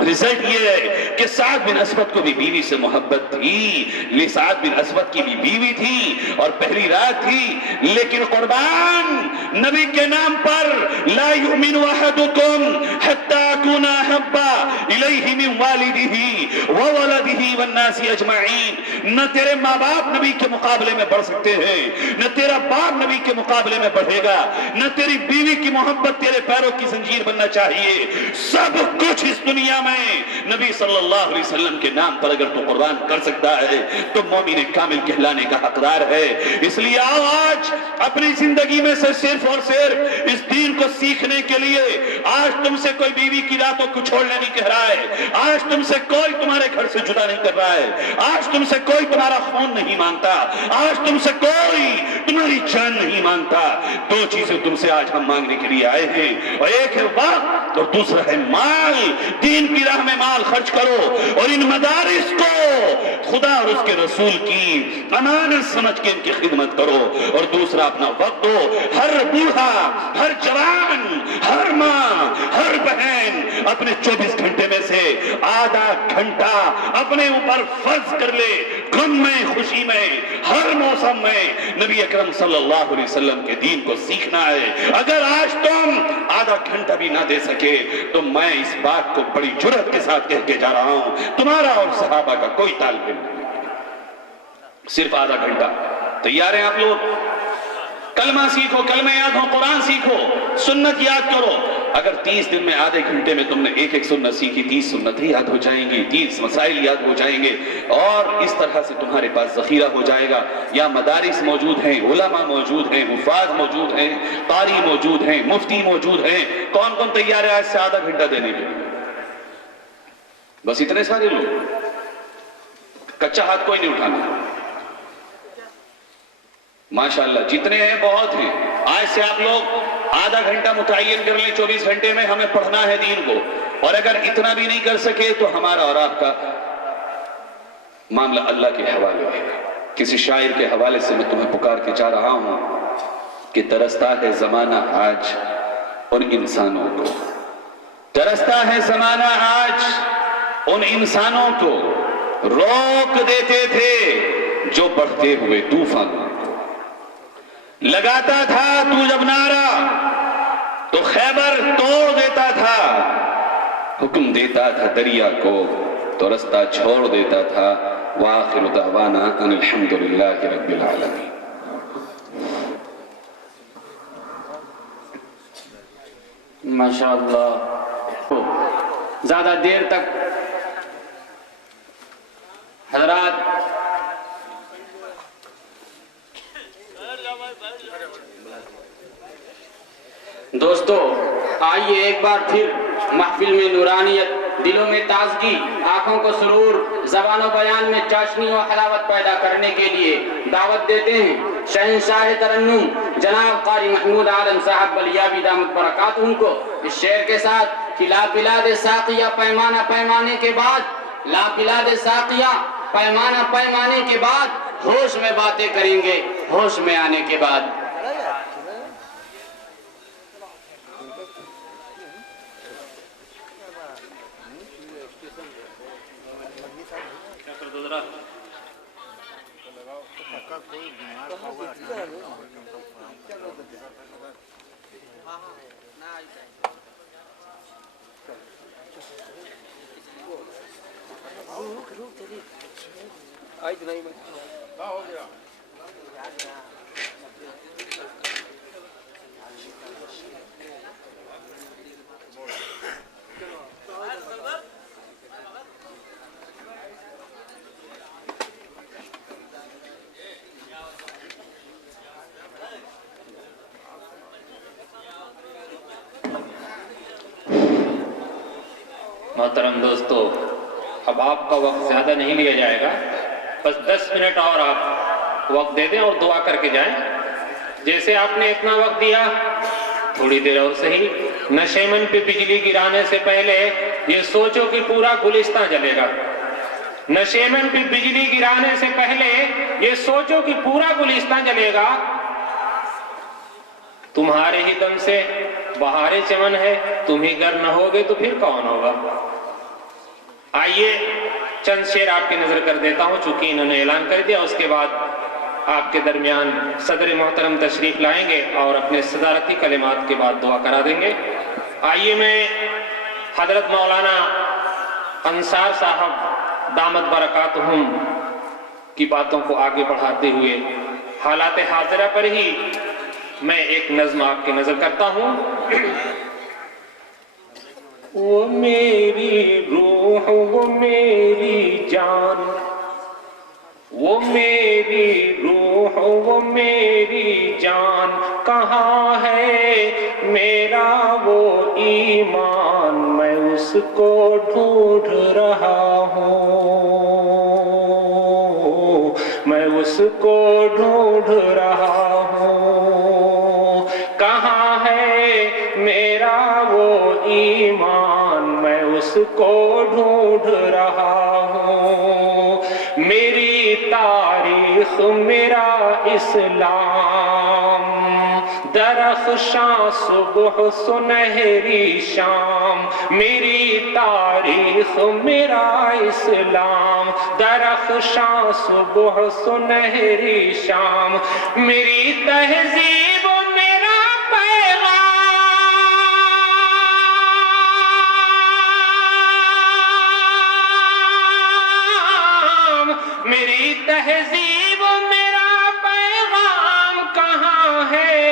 رزلٹ یہ ہے کہ سعد بن اسود کو بھی بیوی سے محبت تھی، سعد بن اسود کی بھی بیوی تھی اور پہلی رات تھی، لیکن قربان نبی کے نام پر لا یؤمن احدکم حتی اکون احب الیہ من والدہ وولدہ والناس اجمعین۔ نہ تیرے ماں باپ نبی کے مقابلے میں بڑھ سکتے ہیں، نہ تیرا باپ نبی کے مقابلے میں بڑھے گا، نہ تیری بیوی کی محبت تیرے پیروں کی زنجیر بننا چاہیے۔ سب کچھ اس دنیا میں نبی صلی اللہ علیہ وسلم کے نام پر اگر تو قربان کر سکتا ہے تو مومن کامل کہلانے کا حقدار ہے۔ اس لیے آؤ آج اپنی زندگی میں سے صرف اور صرف اس دین کو سیکھنے کے لیے، آج تم سے کوئی بیوی کی راتوں کو چھوڑنے نہیں کہہ رہا ہے، آج تم سے کوئی تمہارے گھر سے جدا نہیں کر رہا ہے، آج تم سے کوئی تمہارا خون نہیں مانگتا، آج تم سے کوئی تمہاری جان نہیں مانگتا۔ دو چیزیں تم سے آج ہم مانگنے کے لیے آئے ہیں، اور ایک ہے وقت اور دوسرا ہے مال۔ دین کی راہ میں مال خرچ کرو اور ان مدارس کو خدا اور اس کے رسول کی امانت سمجھ کے ان کی خدمت کرو، اور دوسرا اپنا وقت دو۔ ہر بوڑھا، ہر جوان، ہر ماں، ہر بہن اپنے 24 گھنٹے میں سے آدھا گھنٹہ اپنے اوپر فرض کر لے، غم میں خوشی میں ہر موسم میں نبی اکرم صلی اللہ علیہ وسلم کے دین کو سیکھنا ہے۔ اگر آج تم آدھا گھنٹہ بھی نہ دے سکے تو میں اس بات کو بڑی جرأت کے ساتھ کہہ کے جا رہا ہوں، تمہارا اور صحابہ کا کوئی طالب علم نہیں، صرف آدھا گھنٹہ۔ تیار ہیں آپ لوگ؟ کلمہ سیکھو، کلمہ یاد ہو، قرآن سیکھو، سنت یاد کرو۔ اگر 30 دن میں آدھے گھنٹے میں تم نے ایک ایک سنت سیکھی، 30 سنتیں یاد ہو جائیں گی، 30 مسائل یاد ہو جائیں گے، اور اس طرح سے تمہارے پاس ذخیرہ ہو جائے گا۔ یا مدارس موجود ہیں، علماء موجود ہیں، حفاظ موجود ہیں، قاری موجود ہیں، مفتی موجود ہیں۔ کون کون تیار ہے آج سے آدھا گھنٹہ دینے کے لیے؟ بس اتنے سارے لوگ، کچا ہاتھ کوئی نہیں اٹھانا۔ ماشاءاللہ جتنے ہیں بہت ہیں۔ آج سے آپ لوگ آدھا گھنٹہ متعین کر لیں، 24 گھنٹے میں ہمیں پڑھنا ہے دین کو، اور اگر اتنا بھی نہیں کر سکے تو ہمارا اور آپ کا معاملہ اللہ کے حوالے ہے۔ کسی شاعر کے حوالے سے میں تمہیں پکار کے چاہ رہا ہوں کہ ترستا ہے زمانہ آج ان انسانوں کو، ترستا ہے زمانہ آج ان انسانوں کو، روک دیتے تھے جو بڑھتے ہوئے طوفانوں کو، لگاتا تھا تو جب نعرہ تو خیبر توڑ دیتا تھا، حکم دیتا تھا دریا کو تو رستہ چھوڑ دیتا تھا۔ وآخر دعوانا ان الحمدللہ رب العالمین۔ ماشاءاللہ، زیادہ دیر تک حضرات دوستو آئیے ایک بار پھر محفل میں نورانیت، دلوں میں تازگی، آنکھوں کو سرور، زبان و بیان میں چاشنی و حلاوت پیدا کرنے کے لیے دعوت دیتے ہیں شہنشاہ ترنم جناب قاری محمود عالم صاحب بلیابی دامت برکاتہم کو اس شعر کے ساتھ کہ لا پلا دے ساقیہ پیمانہ پیمانے کے بعد، لا پلا دے ساقیہ پیمانہ پیمانے کے بعد، ہوش میں باتیں کریں گے ہوش میں آنے کے بعد۔ محترم دوستو، اب آپ کا وقت زیادہ نہیں لیا جائے گا، بس 10 منٹ اور آپ وقت دے دیں اور دعا کر کے جائیں. جیسے آپ نے اتنا وقت دیا تھوڑی دیر اور صحیح. نشیمن پہ بجلی گرانے سے پہلے یہ سوچو کہ پورا گلستان جلے گا. نشیمن پہ بجلی گرانے سے پہلے یہ سوچو کہ پورا گلستان جلے گا. تمہارے ہی دم سے بہارے چمن ہے, تم ہی گر نہ ہوگے تو پھر کون ہوگا. آئیے چند شعر آپ کی نظر کر دیتا ہوں چونکہ انہوں نے اعلان کر دیا. اس کے بعد آپ کے درمیان صدر محترم تشریف لائیں گے اور اپنے صدارتی کلمات کے بعد دعا کرا دیں گے. آئیے میں حضرت مولانا انصار صاحب دامت برکاتہم کی باتوں کو آگے بڑھاتے ہوئے حالات حاضرہ پر ہی میں ایک نظم آپ کی نظر کرتا ہوں. وہ میری روح وہ میری جان, وہ میری روح وہ میری جان, کہاں ہے میرا وہ ایمان, میں اس کو ڈھونڈ رہا ہوں, میں اس کو ڈھونڈ رہا ہوں. کہاں ہے میرا وہ ایمان, میں اس کو ڈھونڈ رہا ہوں. میری تاریخ میرا اسلام, درخشاں صبح سنہری شام. میری تاریخ میرا اسلام, درخشاں صبح سنہری شام. میری تہذیب میرا میری تہذیب میرا پیغام, کہاں ہے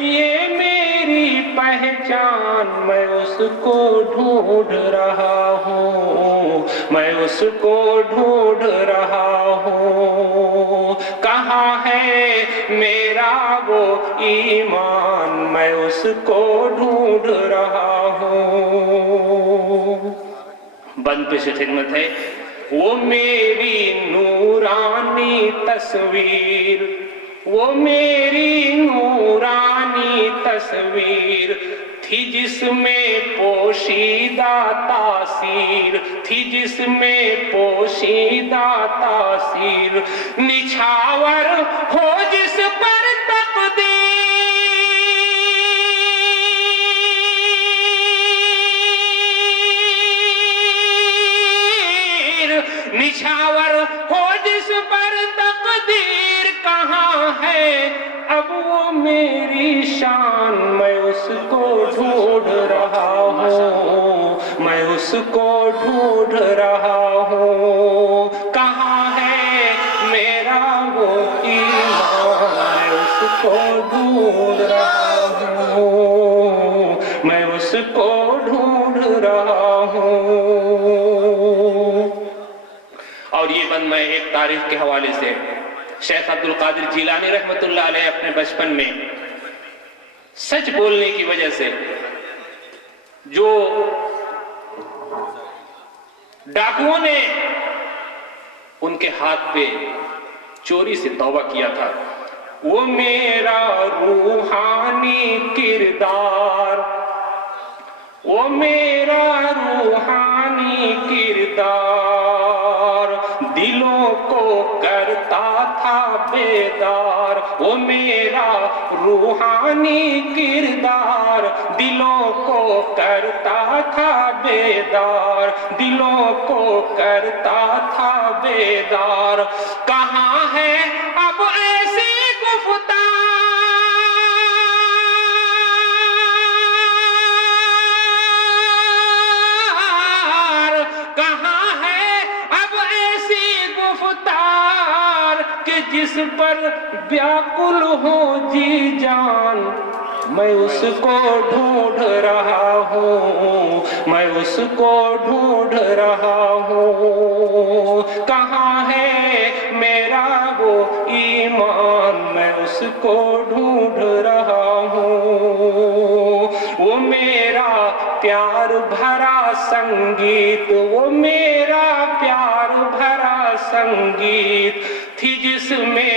یہ میری پہچان, میں اس کو ڈھونڈ رہا ہوں, میں اس کو ڈھونڈ رہا ہوں. کہاں ہے میرا وہ ایمان, میں اس کو ڈھونڈ رہا ہوں. بند پیش خدمت ہے. وہ میری نورانی تصویر, وہ میری نورانی تصویر تھی جس میں پوشیدہ تاثیر, تھی جس میں پوشیدہ تاثیر. نچھاور ہو جس پر تقدیر, نچھاور ہو جس پر تقدیر. کہاں ہے اب وہ میری شان, میں اس کو ڈھونڈ رہا ہوں, میں اس کو ڈھونڈ رہا ہوں. کہاں ہے میرا وہ ایمان, میں اس کو ڈھونڈ رہا ہوں, میں اس کو ڈھونڈ رہا ہوں. اور یہ بند میں ایک تاریخ کے حوالے سے, شیخ عبد القادر جیلانی رحمت اللہ علیہ اپنے بچپن میں سچ بولنے کی وجہ سے جو ڈاکوؤں نے ان کے ہاتھ پہ چوری سے توبہ کیا تھا, وہ میرا روحانی کردار, وہ میرا روحانی کردار دلوں کو کرتا تھا بیدار. وہ میرا روحانی کردار دلوں کو کرتا تھا بیدار, دلوں کو کرتا تھا بیدار. کہاں ہے اب ایسی گفتار, جس پر بیاکل ہو جی جان, میں اس کو ڈھونڈ رہا ہوں, میں اس کو ڈھونڈ رہا ہوں. کہاں ہے میرا وہ ایمان, میں اس کو ڈھونڈ رہا ہوں. وہ میرا پیار بھرا سنگیت, وہ میرا پیار بھرا سنگیت تھی جس میں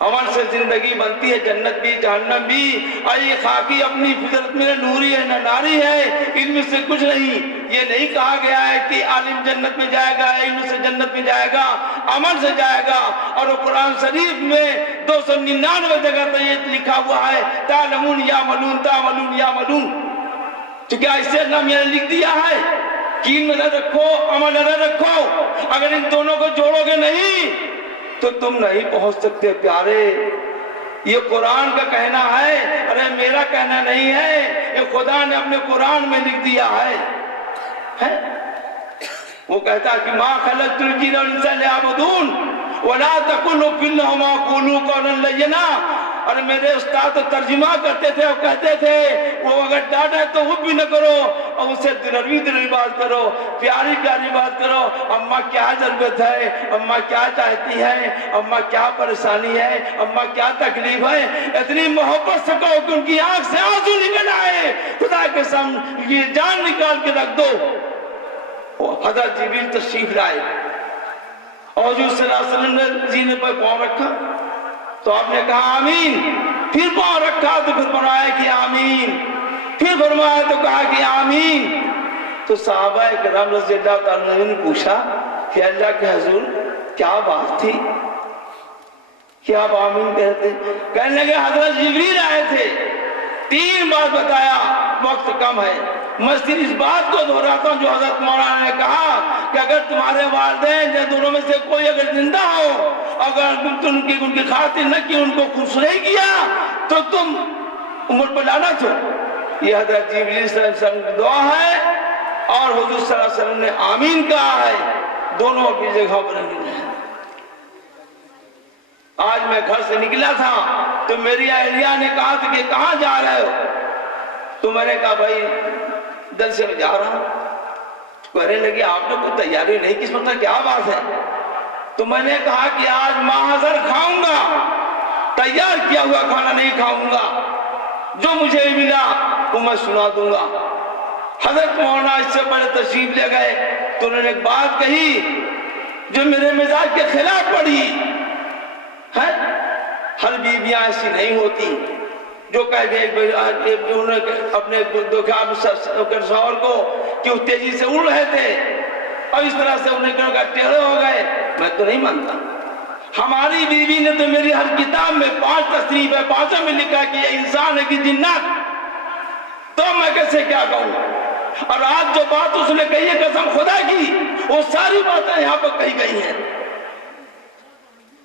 عمل سے زندگی بنتی ہے، جنت بھی جہنم بھی۔ اور یہ خاکی اپنی فطرت میں نہ نوری ہے نہ ناری ہے، ان میں سے کچھ نہیں۔ یہ نہیں کہا گیا ہے کہ عالم جنت میں جائے گا، علم سے جنت میں جائے گا، عمل سے جائے گا۔ اور وہ قرآن شریف میں 299 جگہ پر یہ لکھا ہوا ہے تعلمون یعملون تعملون یعملون۔ تو کیا اس سے اللہ نے لکھ دیا ہے کہ علم نہ رکھو عمل نہ رکھو؟ اگر ان دونوں کو جوڑو گے نہیں تو تم نہیں پہنچ سکتے پیارے۔ یہ قرآن کا کہنا ہے، ارے میرا کہنا نہیں ہے، یہ خدا نے اپنے قرآن میں لکھ دیا ہے۔ وہ کہتا کہ ما خلقت الجن والانس لیعبدون ولا تقولوا اف لهما قولوا قولا لینا۔ اور میرے استاد ترجمہ کرتے تھے اور کہتے تھے وہ اگر ڈانٹا تو وہ بھی نہ کرو اور اسے دلروی بات کرو، پیاری پیاری بات کرو۔ اماں کیا ضرورت ہے، اماں کیا چاہتی ہے، اماں کیا پریشانی ہے، اماں کیا تکلیف ہے، اتنی محبت سے کہو کہ ان کی آنکھ سے آنسو نکل آئے، خدا کے سامنے یہ جان نکال کے رکھ دو۔ حضرت جبریل تشریف لائے اور حضور صلی اللہ علیہ وسلم نے سینے پر پاؤں رکھا تو آپ نے کہا آمین، پھر پاؤں رکھا تو پھر فرمایا کہ آمین، پھر فرمایا تو کہا کہ آمین۔ تو صحابہ کرام رضی اللہ تعالیٰ عنہ نے پوچھا کہ اللہ کے حضور کیا بات تھی کہ آپ آمین کہتے؟ کہنے لگے حضرت جبریل آئے تھے، 3 بات بتایا، وقت کم ہے، میں صرف اس بات کو دہراتا ہوں جو حضرت مولانا نے کہا کہ اگر تمہارے والدین یا دونوں میں سے کوئی اگر زندہ ہو، اگر تم ان کی خاطر نہ کی، ان کو خوش نہیں کیا تو تم عمر پر لعنت ہو۔ یہ حضرت جبریل صلی اللہ علیہ وسلم کی دعا ہے اور حضور صلی اللہ علیہ وسلم نے آمین کہا ہے، دونوں اپنی جگہ پر ہیں۔ آج میں گھر سے نکلا تھا تو میری اہلیہ نے کہا تھا کہ کہاں جا رہے ہو؟ تو میں نے کہا بھائی دل سے میں جا رہا ہوں۔ کہنے لگی آپ نے کوئی تیاری نہیں کی، اس مطلب کیا بات ہے؟ تو میں نے کہا کہ آج محضر کھاؤں گا، تیار کیا ہوا کھانا نہیں کھاؤں گا، جو مجھے ملا وہ میں سنا دوں گا۔ حضرت مولانا اس سے پہلے تشریف لے گئے تو انہوں نے ایک بات کہی جو میرے مزاج کے خلاف پڑی ہے۔ ہر بیویاں ایسی نہیں ہوتی جو کہہ گئے اپنے شوہر کو کہ وہ تیزی سے اڑ رہے تھے اور اس طرح سے انہیں کہا ٹیڑھے ہو گئے۔ میں تو نہیں مانتا، ہماری بیوی نے تو میری ہر کتاب میں 5 تصریف ہے، 5 میں لکھا کہ یہ انسان ہے کہ جنات، تو میں کیسے کیا کہوں؟ اور آج جو بات اس نے کہی ہے قسم خدا کی، وہ ساری باتیں یہاں پر کہی گئی ہیں۔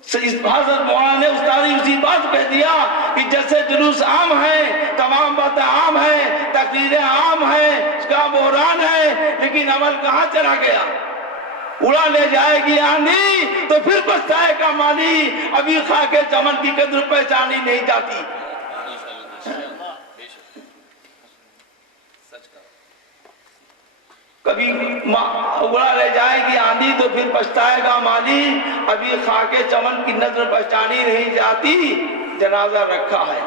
حضرت مولانا نے اسی بات کہہ دیا کہ جیسے جلوس عام ہے، تمام باتیں عام ہیں، تقریریں عام ہیں، اس کا بحران ہے، لیکن عمل کہاں چلا گیا؟ اڑا لے جائے گی آندھی تو پھر پچھتائے گا مالی، ابھی خاکے چمن کی قدر پہچانی نہیں جاتی۔ کبھی اڑا لے جائے گی آندھی تو پھر پچھتائے گا مالی، ابھی خاکے چمن کی نظر پہچانی نہیں جاتی۔ جنازہ رکھا ہے،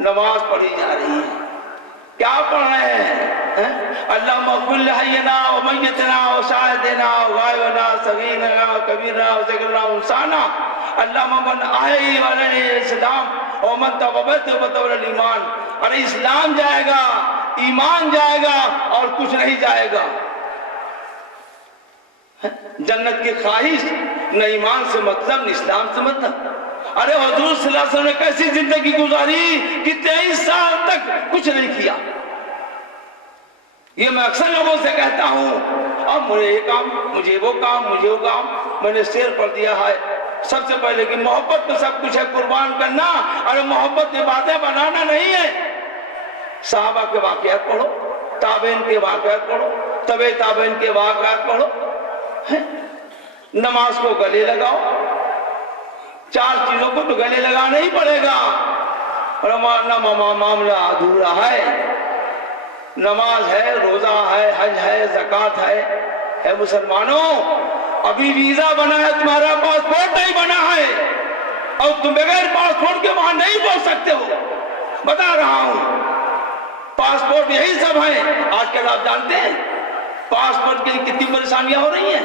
نماز پڑھی جا رہی ہے، کیا پڑھ رہے ہیں؟ اللہم اغفر لحینا و میتنا و شاہدنا و غائبنا صغیرنا و کبیرنا و ذکرنا و انسانا، اللہم من آئی والن اسلام و من تغبت و بطور الایمان۔ اور اسلام جائے گا، ایمان جائے گا اور کچھ نہیں جائے گا۔ جنت کی خواہش نہ ایمان سے مطلب نہ اسلام سے مطلب۔ ارے حضور صلی اللہ علیہ وسلم نے کیسی زندگی گزاری کہ 23 سال تک کچھ نہیں کیا۔ یہ میں اکثر لوگوں سے کہتا ہوں، اب مجھے یہ کام، مجھے وہ کام، مجھے وہ کام، میں نے شعر پڑھ دیا ہے سب سے پہلے کہ محبت میں سب کچھ ہے، قربان کرنا، اور محبت میں باتیں بنانا نہیں ہے۔ صحابہ کے واقعات پڑھو، تابعین کے واقعات پڑھو، تبع تابعین کے واقعات پڑھو۔ نماز کو گلے لگاؤ، 4 چیزوں کو تو گلے لگانا ہی پڑے گا، ورنہ معاملہ ادھورا ہے۔ نماز ہے، روزہ ہے، حج ہے، زکوٰۃ ہے۔ اے مسلمانوں، ابھی ویزا بنا ہے، تمہارا پاسپورٹ نہیں بنا ہے، اور تم بغیر پاسپورٹ کے وہاں نہیں پہنچ سکتے ہو۔ بتا رہا ہوں، پاسپورٹ یہی سب ہے۔ آج کل آپ جانتے ہیں پاسپورٹ کے لیے کتنی پریشانیاں ہو رہی ہیں۔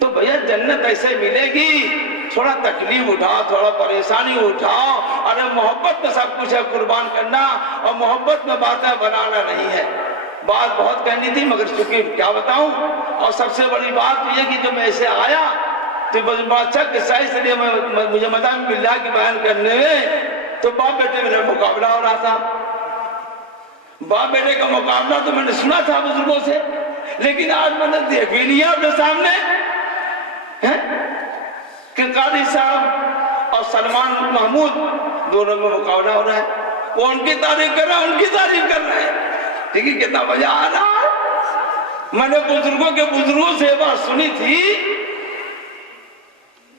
تو بھیا جنت ایسے ملے گی، تھوڑا تکلیف اٹھاؤ، تھوڑا پریشانی اٹھاؤ، ارے محبت میں سب کچھ ہے، قربان کرنا، اور محبت میں باتیں بنانا نہیں ہے۔ بات بہت کہنی تھی مگر چونکہ کیا بتاؤں، اور سب سے بڑی بات یہ کہ جب میں ایسے آیا تو بڑا اچھا قصہ، اس لیے مجھے مزہ مل رہا کہ بیان کرنے میں، تو باپ بیٹے میرا مقابلہ ہو رہا تھا۔ باپ بیٹے کا مقابلہ تو میں نے سنا تھا بزرگوں سے، لیکن آج میں نے دیکھ بھی لیا اپنے سامنے کہ قاضی صاحب اور سلمان محمود دونوں میں مقابلہ ہو رہا ہے، وہ ان کی تعریف کر رہا ہے، ان کی تعریف کر رہے ہیں۔ لیکن کتنا مزہ آ رہا ہے۔ میں نے بزرگوں سے بات سنی تھی،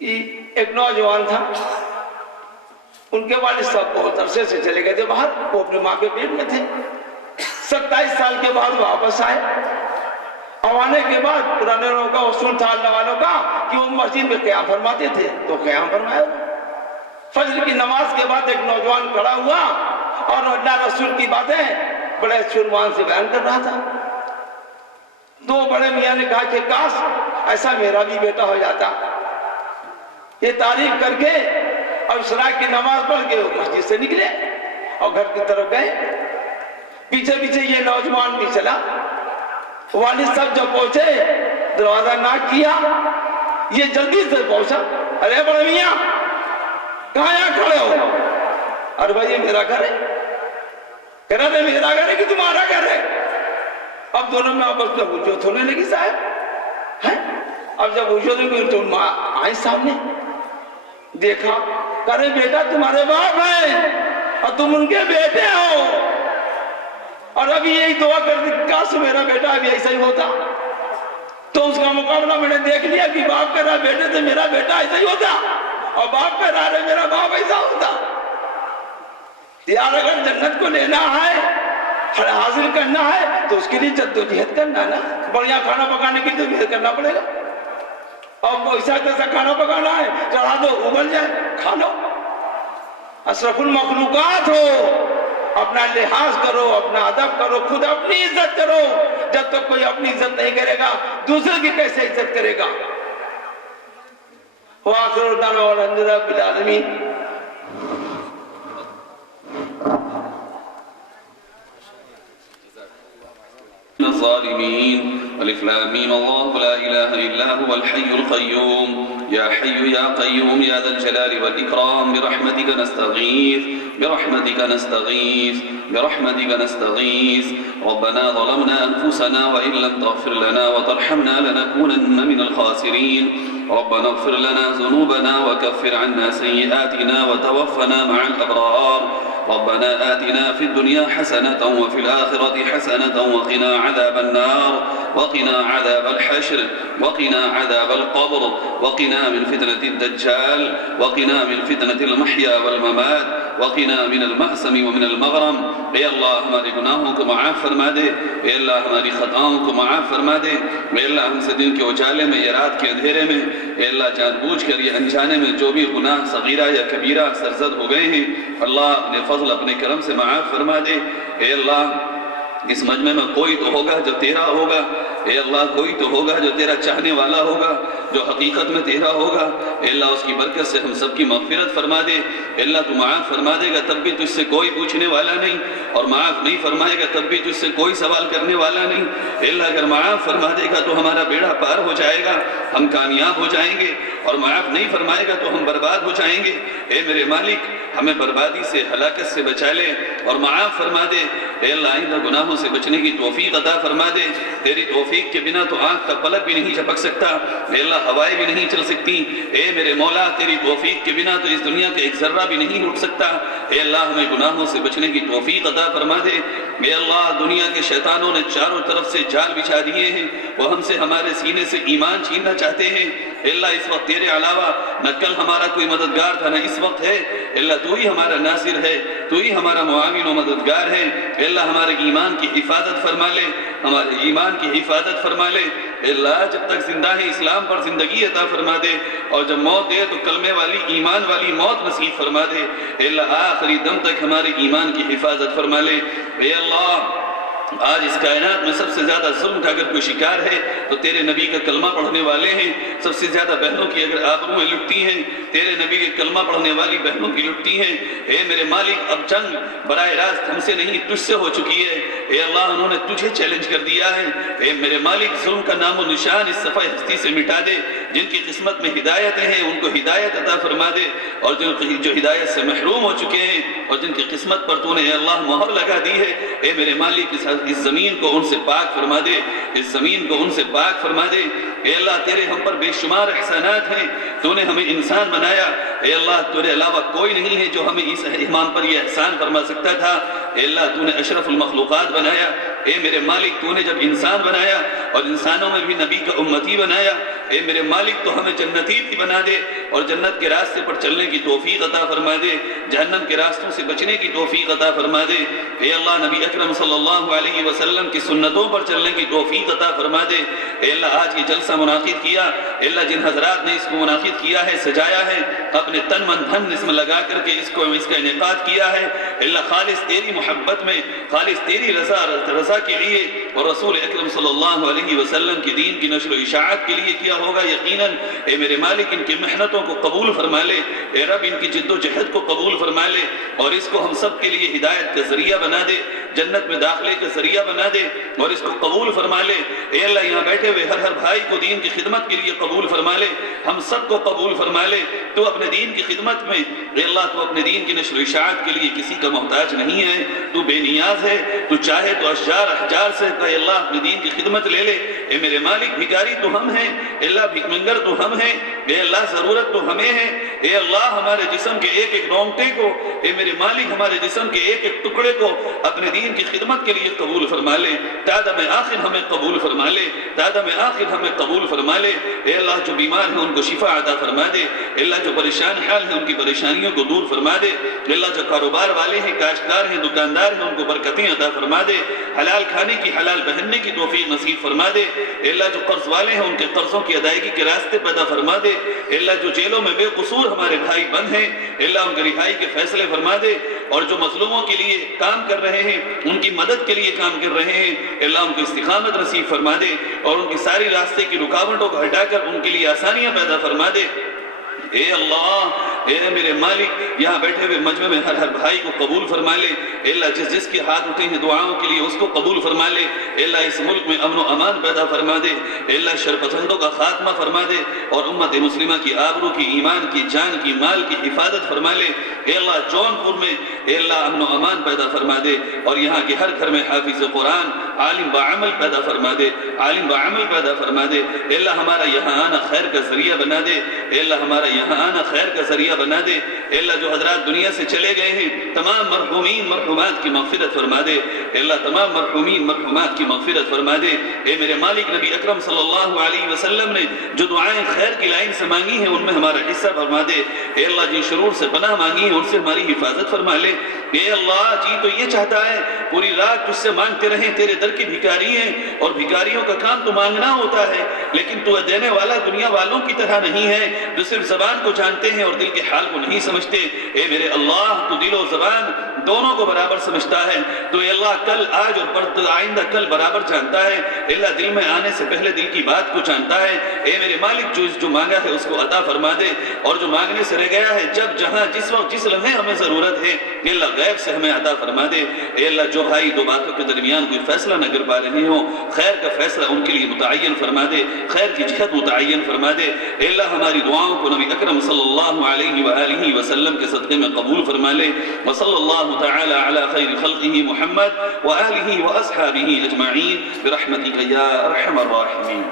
ایک نوجوان تھا، ان کے والد صاحب بہت عرصے سے چلے گئے تھے باہر، وہ اپنے ماں کے پیٹ میں تھے، 27 سال کے بعد واپس آئے، اور آنے کے بعد پرانے لوگوں کا اصول تھا اللہ والوں کا کہ وہ مسجد میں قیام فرماتے تھے، تو قیام فرمایا۔ فجر کی نماز کے بعد ایک نوجوان کھڑا ہوا اور اللہ رسول کی باتیں بڑے شروعان سے بیان کر رہا تھا۔ دو بڑے میاں نے کہا کہ کاش ایسا میرا بھی بیٹا ہو جاتا۔ یہ تعریف کر کے اور عشاء کی نماز پڑھ کے وہ مسجد سے نکلے اور گھر کی طرف گئے۔ پیچھے پیچھے یہ نوجوان بھی چلا۔ والد صاحب جب پہنچے، دروازہ ناک کیا، یہ جلدی سے پہنچا، ارے بڑے میاں کہاں یہاں کھڑے ہو؟ ارے بھائی یہ میرا گھر ہے۔ کہہ رہا تھا میرا گھر ہے کہ تمہارا گھر ہے؟ اب دونوں میں آپس میں وجود ہونے لگی صاحب۔ اب جب وجود ہوئی تو ماں آئی سامنے، دیکھا، کہہ رہے بیٹا تمہارے باپ ہیں اور تم ان کے بیٹے ہو، اور ابھی یہی دعا کر دی کاش میرا بیٹا ابھی ایسا ہی ہوتا۔ تو اس کا مقابلہ میں نے دیکھ لیا کہ باپ کہہ رہا بیٹے سے میرا بیٹا ایسا ہی ہوتا، اور باپ کہہ رہا میرا باپ ایسا ہوتا۔ یار اگر جنت کو لینا ہے، حاصل کرنا ہے، تو اس کے لیے جدوجہد کرنا نا، بڑھیا کھانا پکانے کے لیے محنت کرنا پڑے گا۔ اور ایسا کیسا کھانا پکانا ہے، چڑھا دو ابل جائے کھا لو۔ اشرف المخلوقات ہو، اپنا لحاظ کرو، اپنا ادب کرو، خود اپنی عزت کرو۔ جب تک کوئی اپنی عزت نہیں کرے گا دوسرے کی کیسے عزت کرے گا؟ وآخر دعوانا الحمد للہ رب العالمین۔ الظالمين الف لام ميم الله لا اله الا هو الحي القيوم يا حي يا قيوم يا ذا الجلال والاكرام برحمتك نستغيث برحمتك نستغيث برحمتك نستغيث ربنا ظلمنا انفسنا وان لم تغفر لنا وترحمنا لنكونن من الخاسرين ربنا اغفر لنا ذنوبنا وكفر عنا سيئاتنا وتوفنا مع الابرار ربنا آتنا في الدنيا حسنة وفي الآخرة حسنة وقنا عذاب النار وقنا عذاب الحشر وقنا عذاب القبر وقنا من فتنة الدجال وقنا من فتنة المحيا والممات وقنا من المأسم ومن المغرم۔ اے اللہ ہمارے گناہوں کو معاف فرما دے، اے اللہ ہماری خطاؤں کو معاف فرما دے، اے اللہ ہم سے دن کے اجالے میں یا رات کے اندھیرے میں، اے اللہ جان بوجھ کر یا انجانے میں جو بھی گناہ صغیرہ یا کبیرہ سرزد ہو گئے ہیں، اللہ اپنے فضل اپنے کرم سے معاف فرما دے۔ اے اللہ اس مجمع میں کوئی تو ہوگا جو تیرا ہوگا، اے اللہ کوئی تو ہوگا جو تیرا چاہنے والا ہوگا، جو حقیقت میں تیرا ہوگا، اے اللہ اس کی برکت سے ہم سب کی مغفرت فرما دے۔ اے اللہ تو معاف فرما دے گا تب بھی تجھ سے کوئی پوچھنے والا نہیں، اور معاف نہیں فرمائے گا تب بھی تجھ سے کوئی سوال کرنے والا نہیں۔ اے اللہ اگر معاف فرما دے گا تو ہمارا بیڑا پار ہو جائے گا، ہم کامیاب ہو جائیں گے، اور معاف نہیں فرمائے گا تو ہم برباد ہو جائیں گے۔ اے میرے مالک ہمیں بربادی سے ہلاکت سے بچا لے اور معاف فرما دے۔ اے اللہ آئندہ گناہوں سے بچنے کی توفیق عطا فرما دے۔ تیری توفیق کے بنا تو آنکھ کا پلک بھی نہیں جھپک سکتا، اے اللہ ہوائیں بھی نہیں چل سکتی۔ اے میرے مولا تیری توفیق کے بنا تو اس دنیا کا ایک ذرہ بھی نہیں اٹھ سکتا۔ اے اللہ ہمیں گناہوں سے بچنے کی توفیق عطا فرما دے۔ اے اللہ دنیا کے شیطانوں نے چاروں طرف سے جال بچھا دیے ہیں، وہ ہم سے ہمارے سینے سے ایمان چھیننا چاہتے ہیں۔ اے اللہ اس وقت تیرے علاوہ نہ کل ہمارا کوئی مددگار تھا نہ اس وقت ہے، اے اللہ تو ہی ہمارا ناصر ہے، تو ہی ہمارا معاون و مددگار ہے۔ اے اللہ ہمارے ایمان کی حفاظت فرما لے، ہمارے ایمان کی حفاظت فرما لے۔ اے اللہ جب تک زندہ ہے اسلام پر زندگی عطا فرما دے، اور جب موت دے تو کلمے والی ایمان والی موت نصیب فرما دے۔ اے اللہ آخری دم تک ہمارے ایمان کی حفاظت فرما لے۔ اے اللہ آج اس کائنات میں سب سے زیادہ ظلم کا اگر کوئی شکار ہے تو تیرے نبی کا کلمہ پڑھنے والے ہیں. سب سے زیادہ بہنوں کی اگر آبرویں لٹتی ہیں تیرے نبی کے کلمہ پڑھنے والی بہنوں کی لٹتی ہیں. اے میرے مالک اب جنگ براہ راست ہم سے نہیں تجھ سے ہو چکی ہے. اے اللہ انہوں نے تجھے چیلنج کر دیا ہے. اے میرے مالک ظلم کا نام و نشان اس صفحہ ہستی سے مٹا دے. جن کی قسمت میں ہدایتیں ہیں ان کو ہدایت عطا فرما دے, اور جو ہدایت سے محروم ہو چکے ہیں اور جن کی قسمت پر تو نے اے اللہ مہر لگا دی ہے, اے میرے مالک اس زمین کو ان سے پاک فرما دے, اس زمین کو ان سے پاک فرما دے. اے اللہ تیرے ہم پر بے شمار احسانات ہیں. تو نے ہمیں انسان بنایا. اے اللہ تیرے علاوہ کوئی نہیں ہے جو ہمیں اس ایمان پر یہ احسان فرما سکتا تھا. اے اللہ تو نے اشرف المخلوقات بنایا. اے میرے مالک تو نے جب انسان بنایا اور انسانوں میں بھی نبی کا امتی بنایا, اے میرے مالک تو ہمیں جنتی بھی بنا دے اور جنت کے راستے پر چلنے کی توفیق عطا فرما دے, جہنم کے راستوں سے بچنے کی توفیق عطا فرما دے. اے اللہ نبی اکرم صلی اللہ علیہ وسلم کی سنتوں پر چلنے کی توفیق عطا فرما دے. اے اللہ آج یہ جلسہ منعقد کیا, اے اللہ جن حضرات نے اس کو منعقد کیا ہے, سجایا ہے, اپنے تن من دھن اس میں لگا کر کے اس کا انعقاد کیا ہے, اے اللہ خالص تیری محبت میں, خالص تیری رضا کے لیے اور رسول اکرم صلی اللہ علیہ وسلم کی دین کی نشر و اشاعت کے لیے کیا ہوگا یقیناً. اے میرے مالک ان کی محنتوں کو قبول فرما لے. اے رب ان کی جد و جہد کو قبول فرما لے اور اس کو ہم سب کے لیے ہدایت کا ذریعہ بنا دے, جنت میں داخلے کا ذریعہ بنا دے اور اس کو قبول فرما لے. اے اللہ یہاں بیٹھے ہوئے ہر بھائی کو دین کی خدمت کے لیے قبول فرما لے, ہم سب کو قبول فرما لے. تو اپنے دین کی خدمت میں اے اللہ تو اپنے دین کی نشر و اشاعت کے لیے کسی کا محتاج نہیں ہے, تو بے نیاز ہے. تو چاہے تو اشجار احجار سے اے اللہ اپنی دین کی خدمت لے لے. اے میرے مالک بھکاری تو ہم ہیں, اے اللہ بھکمنگر تو ہم ہیں, اے اللہ ضرورت تو ہمیں ہے. اے اللہ ہمارے جسم کے ایک ایک رونگٹے کو, اے میرے مالک ہمارے جسم کے ایک ایک ٹکڑے کو اپنے دین کی خدمت کے لیے قبول فرما لے. تادم آخر ہمیں قبول فرما لے, تادم آخر ہمیں قبول فرما لے. اے اللہ جو بیمار ہیں ان کو شفا عطا فرما دے. اے اللہ جو پریشان حال ہیں ان کی پریشانیوں کو دور فرما دے. اے اللہ جو کاروبار والے ہیں, کاشتکار ہیں, دکاندار ہیں, ان کو برکتیں عطا فرما دے. حلال کھانے کی, حلال پہننے کی توفیق نصیب فرما دے. اے اللہ جو قرض والے ہیں ان کے قرضوں کی ادائیگی کے راستے پیدا فرما دے. اے اللہ جو جیلوں میں بے قصور ہمارے بھائی بند ہیں, اے اللہ ان کی رہائی کے فیصلے فرما دے. اور جو مظلوموں کے لیے کام کر رہے ہیں, ان کی مدد کے لیے کام کر رہے ہیں, اے اللہ ان کو استقامت نصیب فرما دے اور ان کی ساری راستے کی رکاوٹوں کو ہٹا کر ان کے لیے آسانیاں پیدا فرما دے. اے اللہ اے میرے مالک یہاں بیٹھے ہوئے مجمع میں ہر بھائی کو قبول فرما لے. اے اللہ جس کے ہاتھ اٹھے ہیں دعاؤں کے لیے اس کو قبول فرما لے. اے اللہ اس ملک میں امن و امان پیدا فرما دے. اے اللہ شر پسندوں کا خاتمہ فرما دے اور امت مسلمہ کی آبرو کی, ایمان کی, جان کی, مال کی حفاظت فرما لے. اے اللہ جون پور میں اے اللہ امن و امان پیدا فرما دے اور یہاں کے ہر گھر میں حافظ قرآن, عالم بعمل پیدا فرما دے, عالم بعمل پیدا فرما دے. اے اللہ ہمارا یہاں آنا خیر کا ذریعہ بنا دے. اے اللہ ہمارا یہاں آنا خیر کا ذریعہ بنا دے. اے اللہ جو حضرات دنیا سے چلے گئے ہیں تمام مرحومین مرحومات کی مغفرت فرما دے. اے اللہ تمام مرحومین مرحومات کی مغفرت فرما دے. اے میرے مالک نبی اکرم صلی اللہ علیہ وسلم نے جو دعائیں خیر کی لائن سے مانگی ہیں ان میں ہمارا حصہ فرما دے. اے اللہ جن شرور سے پناہ مانگی ہیں ان سے ہماری حفاظت فرما لے. اے اللہ جی تو یہ چاہتا ہے پوری رات تجھ سے مانگتے رہیں, تیرے در کی بھکاری ہیں اور بھکاریوں کا کام تو مانگنا ہوتا ہے, لیکن تو دینے والا دنیا والوں کی طرح نہیں ہے جو صرف زبان کو جانتے ہیں اور دل کے حال کو نہیں سمجھتے. اے میرے اللہ تو دل و زبان دونوں کو برابر سمجھتا ہے. تو اے اللہ کل آج اور آئندہ کل برابر جانتا ہے. اے اللہ دل میں آنے سے پہلے دل کی بات کو جانتا ہے. اے میرے مالک جو مانگا ہے اس کو عطا فرما دے اور جو مانگنے سے رہ گیا ہے جب جہاں جس وقت جس لمحے ہمیں ضرورت ہے اے اللہ غیب سے ہمیں عطا فرما دے. اے اللہ جو بھائی دو باتوں کے درمیان کوئی فیصلہ نہ کر پا رہے ہوں خیر کا فیصلہ ان کے لیے متعین فرما دے, خیر کی جہت متعین فرما دے. اے اللہ ہماری دعاؤں کو نبی اکرم صلی اللہ علیہ وآلہ وسلم کے صدقے میں قبول فرما لے. وصلی اللہ تعالی علی خیر خلقہ محمد وآلہ واصحابہ اجمعین برحمتک یا ارحم الراحمین.